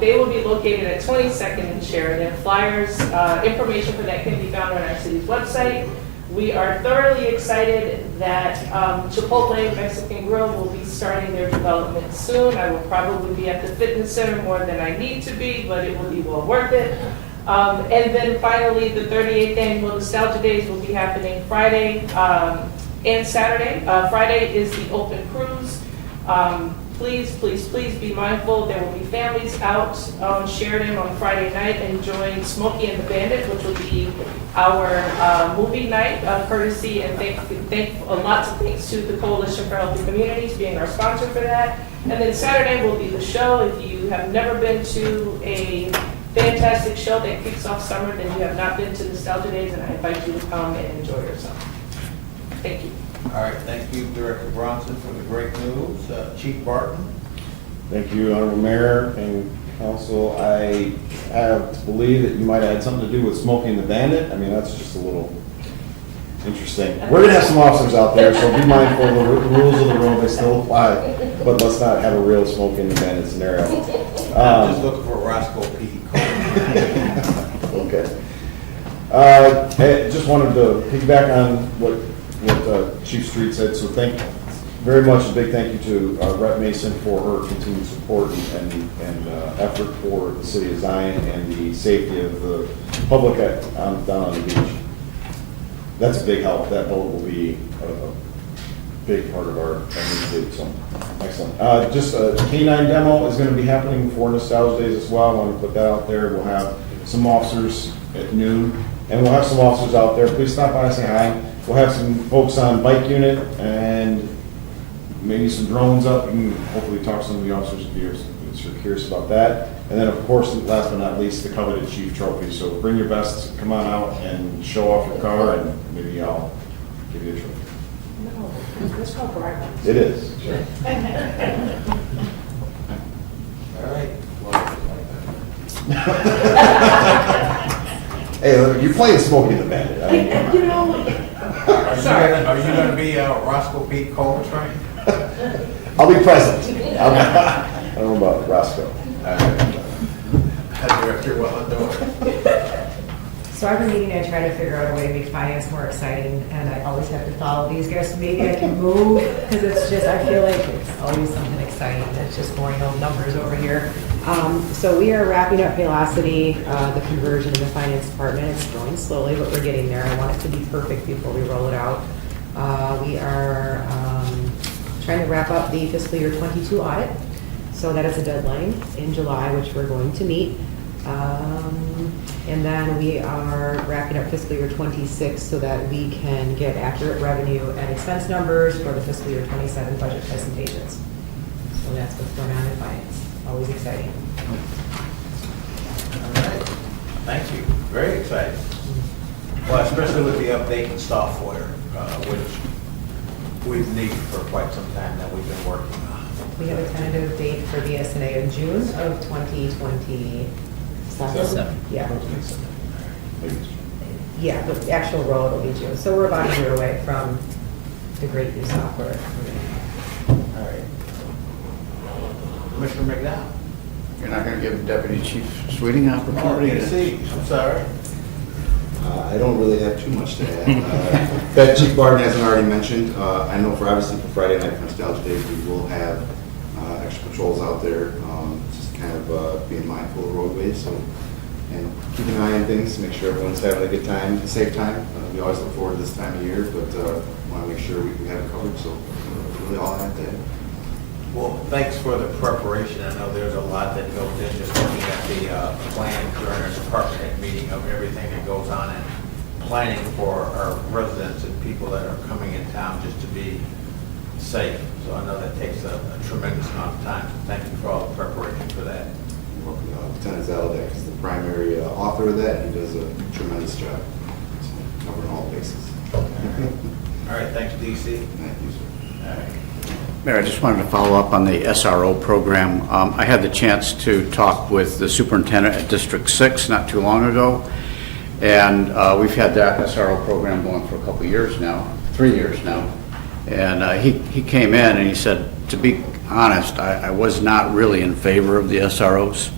They will be located at 22nd and Sheridan. Flyers, information for that can be found on our city's website. We are thoroughly excited that Chipotle Mexican Grill will be starting their development soon. I will probably be at the fitness center more than I need to be, but it will be well worth it. And then finally, the 38th annual Nostalgia Days will be happening Friday and Saturday. Friday is the open cruise. Please, please, please be mindful. There will be families out on Sheridan on Friday night enjoying Smokey and the Bandit, which will be our movie night, courtesy and lots of thanks to the Coalition for Healthy Communities being our sponsor for that. And then Saturday will be the show. If you have never been to a fantastic show that kicks off summer, then you have not been to Nostalgia Days, and I invite you to come and enjoy yourself. Thank you. All right, thank you, Director Bronson, for the great news. Chief Barton? Thank you, Honorable Mayor and Council. I have to believe that you might have had something to do with Smoking the Bandit. I mean, that's just a little interesting. We're gonna have some officers out there, so be mindful of the rules of the road, they still apply, but let's not have a real Smoking the Bandit scenario. I'm just looking for Roscoe P. Okay. Just wanted to piggyback on what Chief Street said, so very much a big thank you to Rep. Mason for her continued support and effort for the city of Zion and the safety of the public down on the beach. That's a big help. That boat will be a big part of our fleet, so excellent. Just a K-9 demo is going to be happening for Nostalgia Days as well. I want to put that out there. We'll have some officers at noon, and we'll have some officers out there. Please stop by and say hi. We'll have some folks on bike unit and maybe some drones up, and hopefully talk to some of the officers if you're curious about that. And then, of course, last but not least, the coveted Chief Trophy. So bring your best, come on out and show off your car, and maybe I'll give you a trophy. No, that's not right. It is. Sure. All right. Hey, look, you're playing Smokey the Bandit. You know, Are you going to be Roscoe B. Cole trained? I'll be present. I don't know about Roscoe. Director Wellendorf. So every meeting I try to figure out a way to make finance more exciting, and I always have to follow these guys. Maybe I can move, because it's just, I feel like it's always something exciting. It's just boring old numbers over here. So we are wrapping up Velocity, the conversion in the finance department. It's going slowly, but we're getting there. I want it to be perfect before we roll it out. We are trying to wrap up the fiscal year 22 audit. So that is a deadline in July, which we're going to meet. And then we are wrapping up fiscal year 26 so that we can get accurate revenue and expense numbers for the fiscal year 27 budget presentations. So that's what's going on in finance. Always exciting. All right. Thank you. Very exciting. Well, especially with the update in software, which we've needed for quite some time that we've been working on. We have a tentative date for the SNA of June of 2027. Yeah. Yeah, but the actual roll will be June. So we're about a year away from the great new software. All right. Commissioner McDowell. You're not going to give Deputy Chief Sweeting an opportunity to see. I'm sorry. I don't really have too much to add. That Chief Barton hasn't already mentioned. I know for Friday night for Nostalgia Days, we will have extra patrols out there, just kind of being mindful of roadways. So, and keep an eye on things, make sure everyone's having a good time, a safe time. We always look forward to this time of year, but want to make sure we have it covered. So, that's really all I have to add. Well, thanks for the preparation. I know there's a lot that goes in just looking at the plan during our department head meeting of everything that goes on and planning for our residents and people that are coming in town just to be safe. So I know that takes a tremendous amount of time. So thank you for all the preparation for that. Lieutenant Zalodek is the primary author of that. He does a tremendous job. So, covering all bases. All right, thanks, DC. Thank you, sir. All right. Mayor, I just wanted to follow up on the SRO program. I had the chance to talk with the superintendent at District 6 not too long ago, and we've had that SRO program going for a couple of years now, 3 years now. And he came in and he said, to be honest, I was not really in favor of the SROs.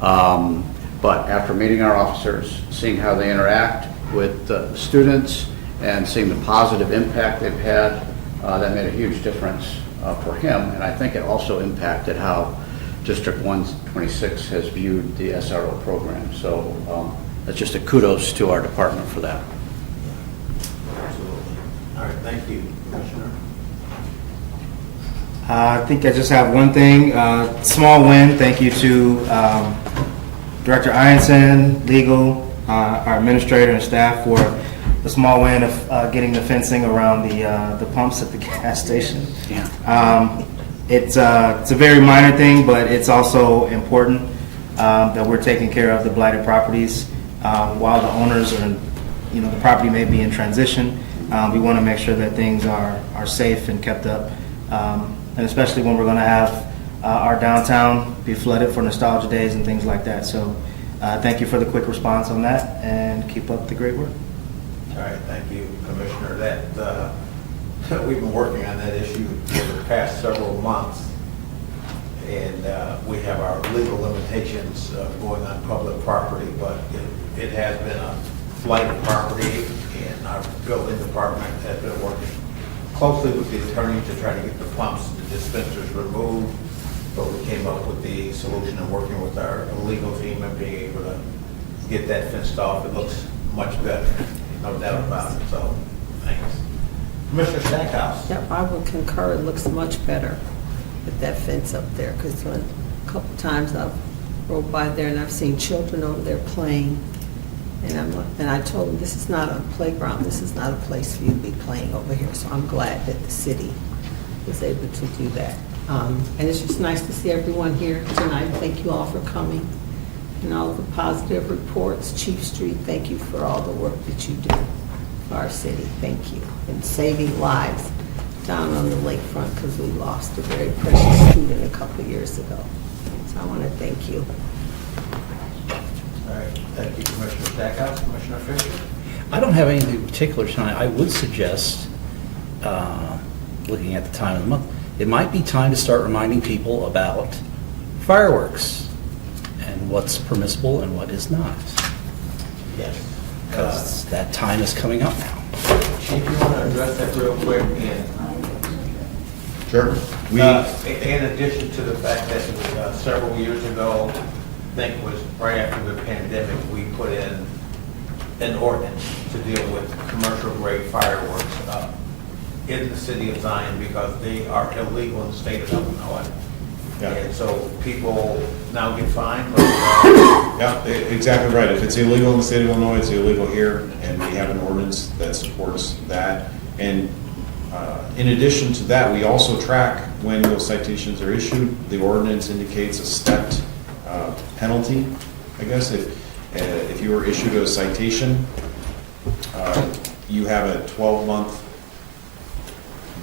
But after meeting our officers, seeing how they interact with the students and seeing the positive impact they've had, that made a huge difference for him. And I think it also impacted how District 126 has viewed the SRO program. So that's just a kudos to our department for that. Absolutely. All right, thank you, Commissioner. I think I just have one thing, small win. Thank you to Director Ironson, legal, our administrator and staff for the small win of getting the fencing around the pumps at the gas station. Yeah. It's a very minor thing, but it's also important that we're taking care of the blighted properties while the owners are, the property may be in transition. We want to make sure that things are safe and kept up, and especially when we're going to have our downtown be flooded for Nostalgia Days and things like that. So thank you for the quick response on that, and keep up the great work. All right, thank you, Commissioner. That we've been working on that issue for the past several months, and we have our legal limitations going on public property, but it has been a flight property, and our building department has been working closely with the attorney to try to get the pumps and the dispensers removed, but we came up with the solution of working with our legal team and being able to get that fenced off. It looks much better, no doubt about it, so thanks. Commissioner Stackhouse. Yep, I will concur, it looks much better with that fence up there, because a couple times I've rode by there and I've seen children over there playing, and I told them, this is not a playground, this is not a place for you to be playing over here, so I'm glad that the city was able to do that. And it's just nice to see everyone here tonight. Thank you all for coming and all the positive reports. Chief Street, thank you for all the work that you do for our city. Thank you. And saving lives down on the lakefront, because we lost a very precious student a couple of years ago. So I want to thank you. All right, thank you, Commissioner Stackhouse. Commissioner Fisher? I don't have anything particular tonight. I would suggest, looking at the time of the month, it might be time to start reminding people about fireworks and what's permissible and what is not. Yes. Because that time is coming up now. Chief, you want to address that real quick? Sure. In addition to the fact that several years ago, I think it was right after the pandemic, we put in an ordinance to deal with commercial grade fireworks in the city of Zion, because they are illegal in the state of Illinois. Yeah. And so people now get fined. Yeah, exactly right. If it's illegal in the state of Illinois, it's illegal here, and we have an ordinance that supports that. And in addition to that, we also track when those citations are issued. The ordinance indicates a stepped penalty, I guess. If you were issued a citation, you have a 12-month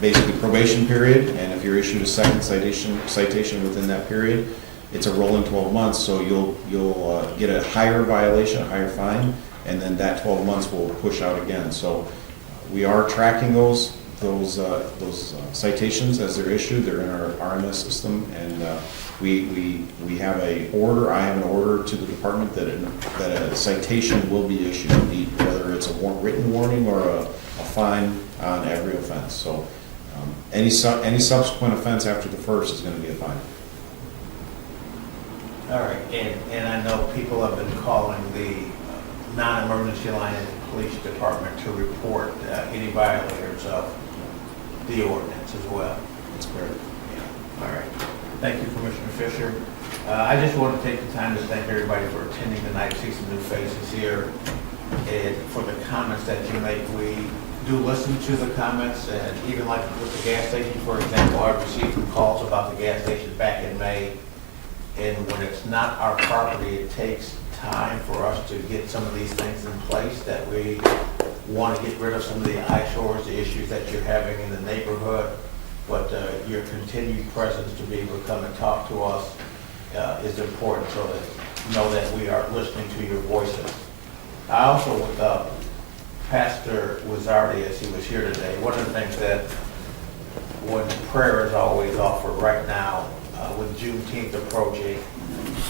basically probation period, and if you're issued a second citation within that period, it's a rolling 12 months, so you'll get a higher violation, a higher fine, and then that 12 months will push out again. So we are tracking those citations as they're issued. They're in our RMS system, and we have a order. I have an order to the department that a citation will be issued, whether it's a written warning or a fine on every offense. So any subsequent offense after the first is going to be a fine. All right, and I know people have been calling the non-emergency line at the police department to report any violators of the ordinance as well. That's correct. Yeah. All right. Thank you, Commissioner Fisher. I just want to take the time to thank everybody for attending tonight, see some new faces here, and for the comments that you make. We do listen to the comments, and even like with the gas station, for example, I received some calls about the gas station back in May. And when it's not our property, it takes time for us to get some of these things in place, that we want to get rid of some of the eyesores, the issues that you're having in the neighborhood. But your continued presence to be able to come and talk to us is important, so that know that we are listening to your voices. I also, with Pastor Wizardi, as he was here today, one of the things that when prayer is always offered right now, with Juneteenth approaching,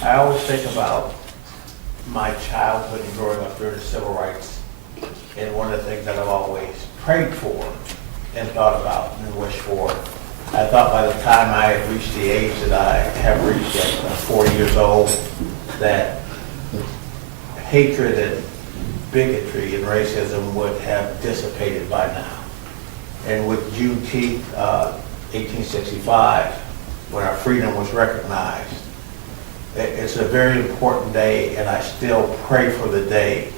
I always think about my childhood and growing up during the civil rights, and one of the things that I've always prayed for and thought about and wished for. I thought by the time I had reached the age that I have reached at 4 years old, that hatred and bigotry and racism would have dissipated by now. And with Juneteenth, 1865, when our freedom was recognized, it's a very important day, and I still pray for the day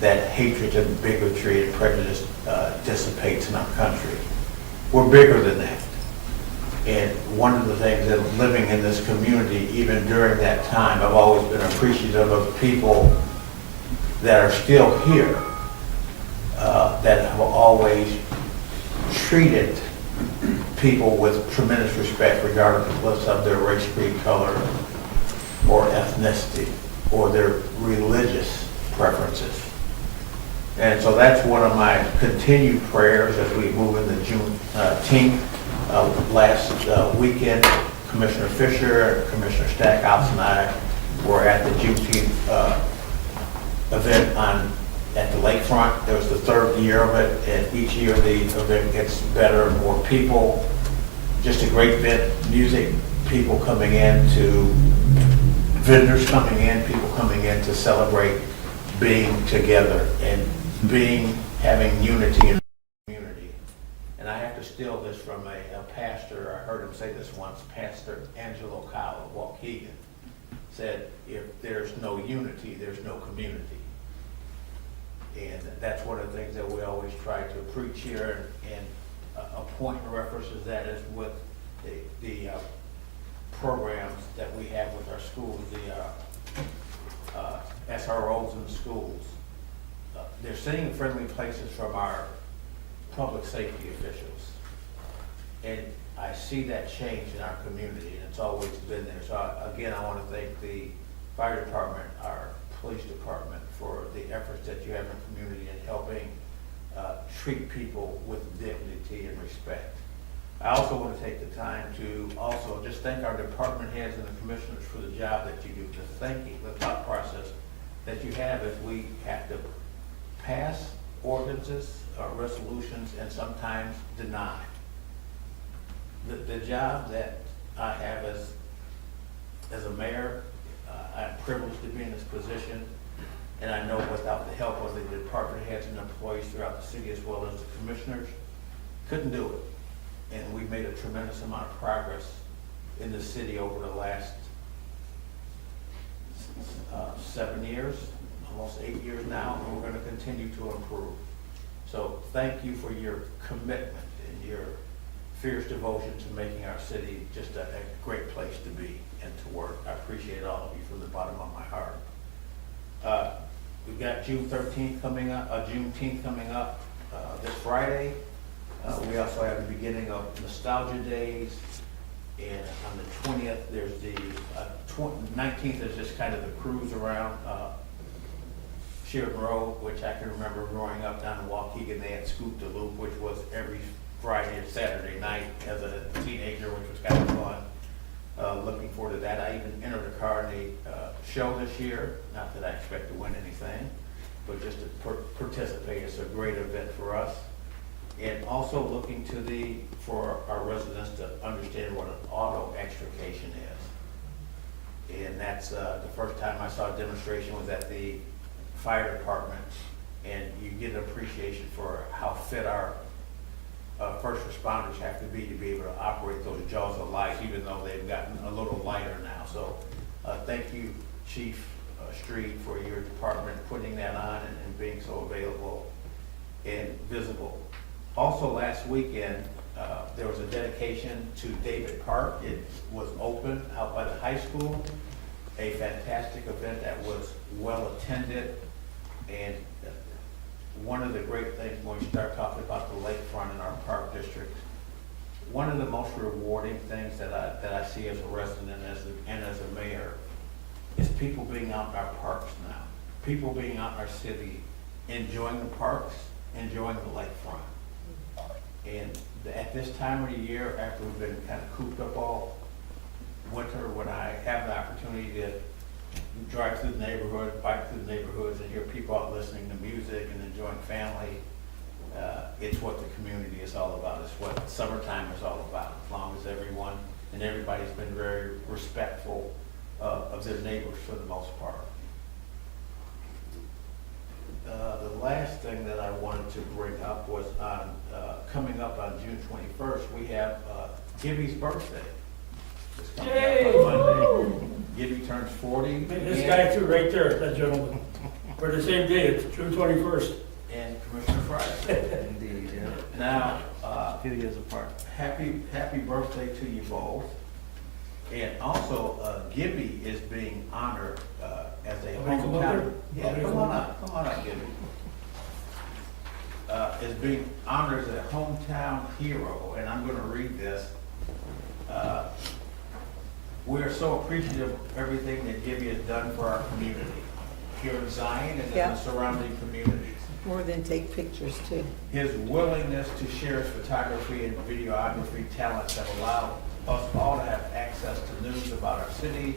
that hatred and bigotry and prejudice dissipates in our country. We're bigger than that. And one of the things that living in this community, even during that time, I've always been appreciative of people that are still here, that have always treated people with tremendous respect, regardless of their race, creed, color, or ethnicity, or their religious preferences. And so that's one of my continued prayers as we move into Juneteenth. Last weekend, Commissioner Fisher, Commissioner Stackhouse, and I were at the Juneteenth event on at the lakefront. It was the third year of it, and each year the event gets better, more people, just a great event, music, people coming in to, vendors coming in, people coming in to celebrate being together and having unity in the community. And I have to steal this from a pastor, I heard him say this once, Pastor Angelo Kyle of Waukegan, said, if there's no unity, there's no community. And that's one of the things that we always try to preach here, and a point of reference is that is with the programs that we have with our schools, the SROs in schools. They're sitting in friendly places from our public safety officials. And I see that change in our community, and it's always been there. So again, I want to thank the fire department, our police department, for the efforts that you have in the community in helping treat people with dignity and respect. I also want to take the time to also just thank our department heads and the commissioners for the job that you do, the thought process that you have as we have to pass ordinances or resolutions and sometimes deny. The job that I have as a mayor, I'm privileged to be in this position, and I know without the help of the department heads and employees throughout the city as well as the commissioners, couldn't do it. And we've made a tremendous amount of progress in the city over the last 7 years, almost 8 years now, and we're going to continue to improve. So thank you for your commitment and your fierce devotion to making our city just a great place to be and to work. I appreciate all of you from the bottom of my heart. We've got June 13th coming up, Juneteenth coming up this Friday. We also have the beginning of Nostalgia Days, and on the 20th, there's the 19th is just kind of the cruise around Sheridan Road, which I can remember growing up down in Waukegan. They had Scoop the Loop, which was every Friday and Saturday night as a teenager, which was kind of fun. Looking forward to that. I even entered a car in a show this year. Not that I expect to win anything, but just to participate. It's a great event for us. And also looking for our residents to understand what an auto extrication is. And that's the first time I saw a demonstration was at the fire department, and you get an appreciation for how fit our first responders have to be able to operate those jaws of life, even though they've gotten a little lighter now. So thank you, Chief Street, for your department putting that on and being so available and visible. Also last weekend, there was a dedication to David Park. It was open out by the high school, a fantastic event that was well attended. And one of the great things when we start talking about the lakefront in our park district, one of the most rewarding things that I see as a resident and as a mayor is people being out in our parks now. People being out in our city, enjoying the parks, enjoying the lakefront. And at this time of the year, after we've been kind of cooped up all winter, when I have the opportunity to drive through the neighborhood, bike through the neighborhoods, and hear people out listening to music and enjoying family, it's what the community is all about. It's what summertime is all about. As long as everyone and everybody's been very respectful of their neighbors for the most part. The last thing that I wanted to bring up was coming up on June 21st, we have Gibby's birthday. It's coming up on Monday. Gibby turns 40. This guy too, right there, that gentleman. For the same day, it's June 21st. And Commissioner Friday. Indeed, yeah. Now, A few years apart. happy birthday to you both. And also, Gibby is being honored as a hometown. Yeah, come on up, Gibby. Is being honored as a hometown hero, and I'm going to read this. We are so appreciative of everything that Gibby has done for our community here in Zion and in the surrounding communities. More than take pictures too. His willingness to share his photography and videography talents have allowed us all to have access to news about our city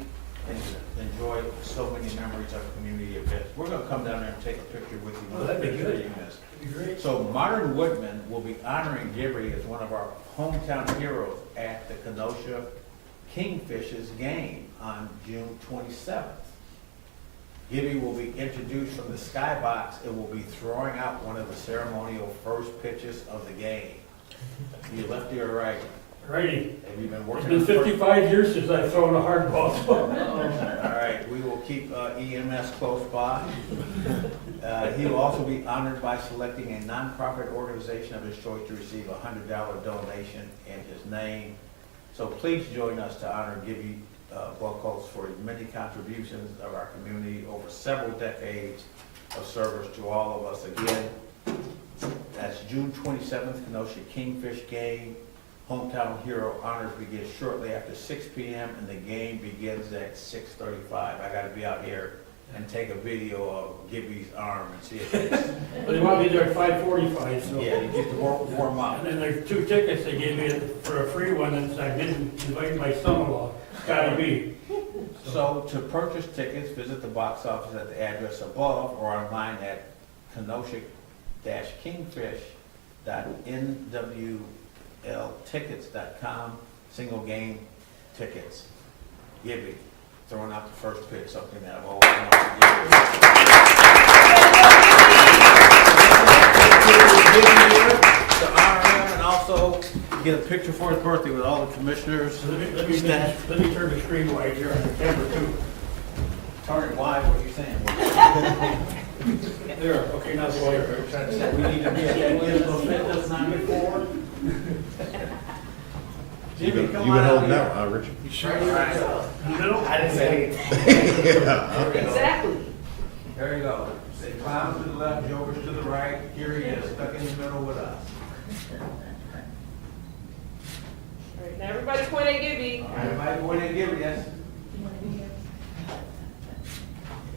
and to enjoy so many memories of community events We're gonna come down there and take a picture with you. Oh, that'd be good. You missed. That'd be great. So Martin Woodman will be honoring Gibby as one of our hometown heroes at the Kenosha Kingfishers game on June 27th. Gibby will be introduced from the skybox and will be throwing out one of the ceremonial first pitches of the game. You lefty or righty? Righty. Have you been It's working? been on the first- 55 years since I've thrown a hard ball. All right, we will keep EMS close by. He will also be honored by selecting a nonprofit organization of his choice to receive a $100 donation in his name. So please join us to honor Gibby Buckholz for his many contributions of our community over several decades of service to all of us. Again, that's June 27th, Kenosha Kingfish Game. Hometown Hero honors begin shortly after 6 p.m. and the game begins at 6:35. I gotta be out here and take a video of Gibby's arm and see if it's... But they want me there at 5:45, so. Yeah, you get to warm up. And then there's 2 tickets they gave me for a free one, and I didn't invite my son-in-law, Scotty B. So to purchase tickets, visit the box office at the address above or online at kenosha-kingfish.nwltickets.com, single game tickets. Gibby, throwing out the first pitch, something that I've always wanted to honor him and also get a picture for his birthday with all the commissioners. Let me turn the screen wide here on the camera too. Turn it wide, what are you saying? There, okay, now it's wider. We need to be at that little bit, that's 94. Jimmy, You've come been on out holding here. that one, Richard. You sure? All right. No, I didn't say anything. Exactly. There you go. Say clown to the left, jokers to the right. Here he is, stuck in the middle with us. All right, now everybody point at Gibby. Everybody point at Gibby, yes.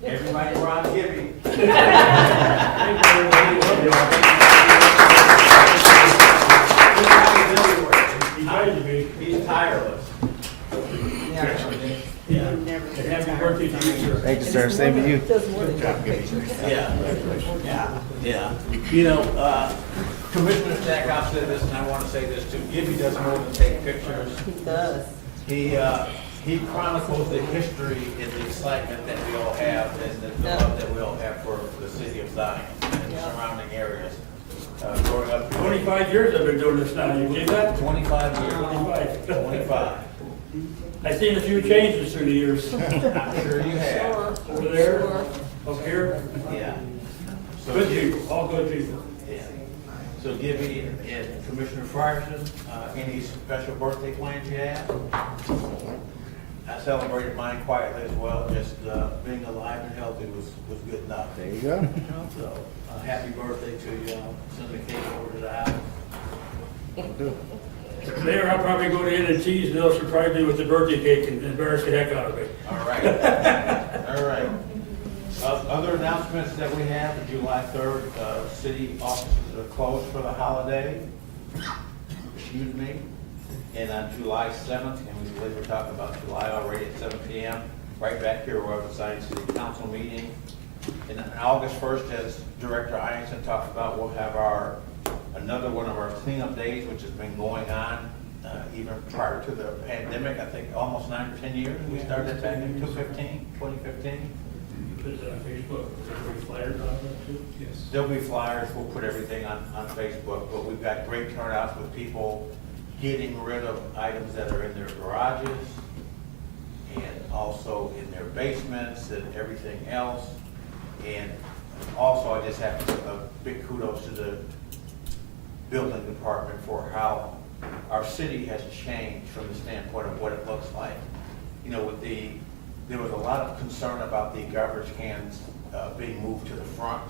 Everybody around Gibby. He's tireless. Happy birthday to you, sir. Thank you, sir. Same to you. Yeah, yeah. You know, Commissioner Stackhouse said this, and I want to say this too. Gibby does more than take pictures. He does. He chronicles the history and the excitement that we all have and the love that we all have for the city of Zion and surrounding areas. Growing up. 25 years I've been doing this now, you believe that? 25 years. 25. 25. I've seen a few changes through the years. I'm sure you have. Over there, up here. Yeah. So Good people, all good people. Yeah. So Gibby and Commissioner Frierson, any special birthday plans you have? I celebrated mine quietly as well, just being alive and healthy was good enough. There you go. So, happy birthday to you. I'll send the cake over to the house. Mayor, I'll probably go to Inn and Cheese, they'll surprise me with the birthday cake and embarrass the heck out of me. All right. All right. Other announcements that we have, July 3rd, city offices are closed for the holiday. Excuse me. And on July 7th, and we believe we're talking about July already at 7 p.m., right back here, we'll have a Zion City Council meeting. And on August 1st, as Director Ianson talked about, we'll have another one of our cleanup days, which has been going on even prior to the pandemic. I think almost 9 or 10 years. We started that back in 2015. Put it on Facebook, there'll be flyers on it too? Yes. There'll be flyers. We'll put everything on Facebook, but we've got great turnouts with people getting rid of items that are in their garages and also in their basements and everything else. And also, I just have to give a big kudos to the building department for how our city has changed from the standpoint of what it looks like. You know, there was a lot of concern about the garbage cans being moved to the front,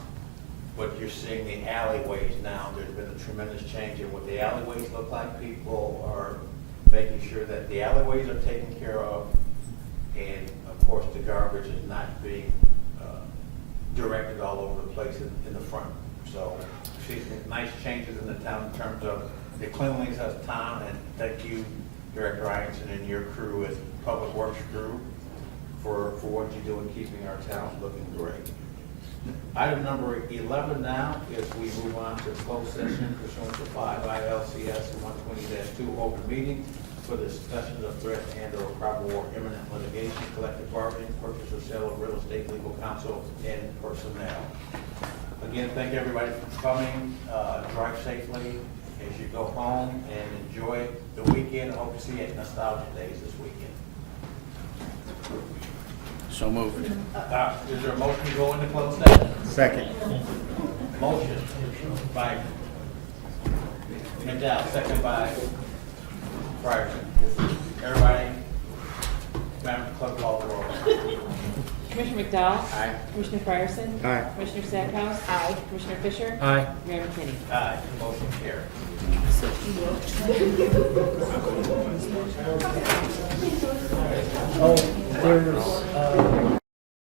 but you're seeing the alleyways now. There's been a tremendous change in what the alleyways look like. People are making sure that the alleyways are taken care of, and of course, the garbage is not being directed all over the place in the front. So, see some nice changes in the town in terms of the cleanliness of town, and thank you, Director Ianson and your crew as Public Works crew for what you do in keeping our towns looking great. Item number 11 now is we move on to closed session pursuant to 5 ILCS 120-2 open meeting for the discussion of threat and or probable or imminent litigation, collective bargaining, purchase or sale of real estate, legal counsel, and personnel. Again, thank everybody for coming. Drive safely as you go home and enjoy the weekend. I hope to see you at Nostalgia Days this weekend. So moved. Is there a motion to go into closed session? Second. Motion by McDowell, second by Frierson. Everybody, Madam Clerk, call the roll. Commissioner McDowell? Aye. Commissioner Fryerson? Aye. Commissioner Stackhouse? Aye. Commissioner Fisher? Aye. Mayor McKinney? Aye, motion carried. Oh, there's,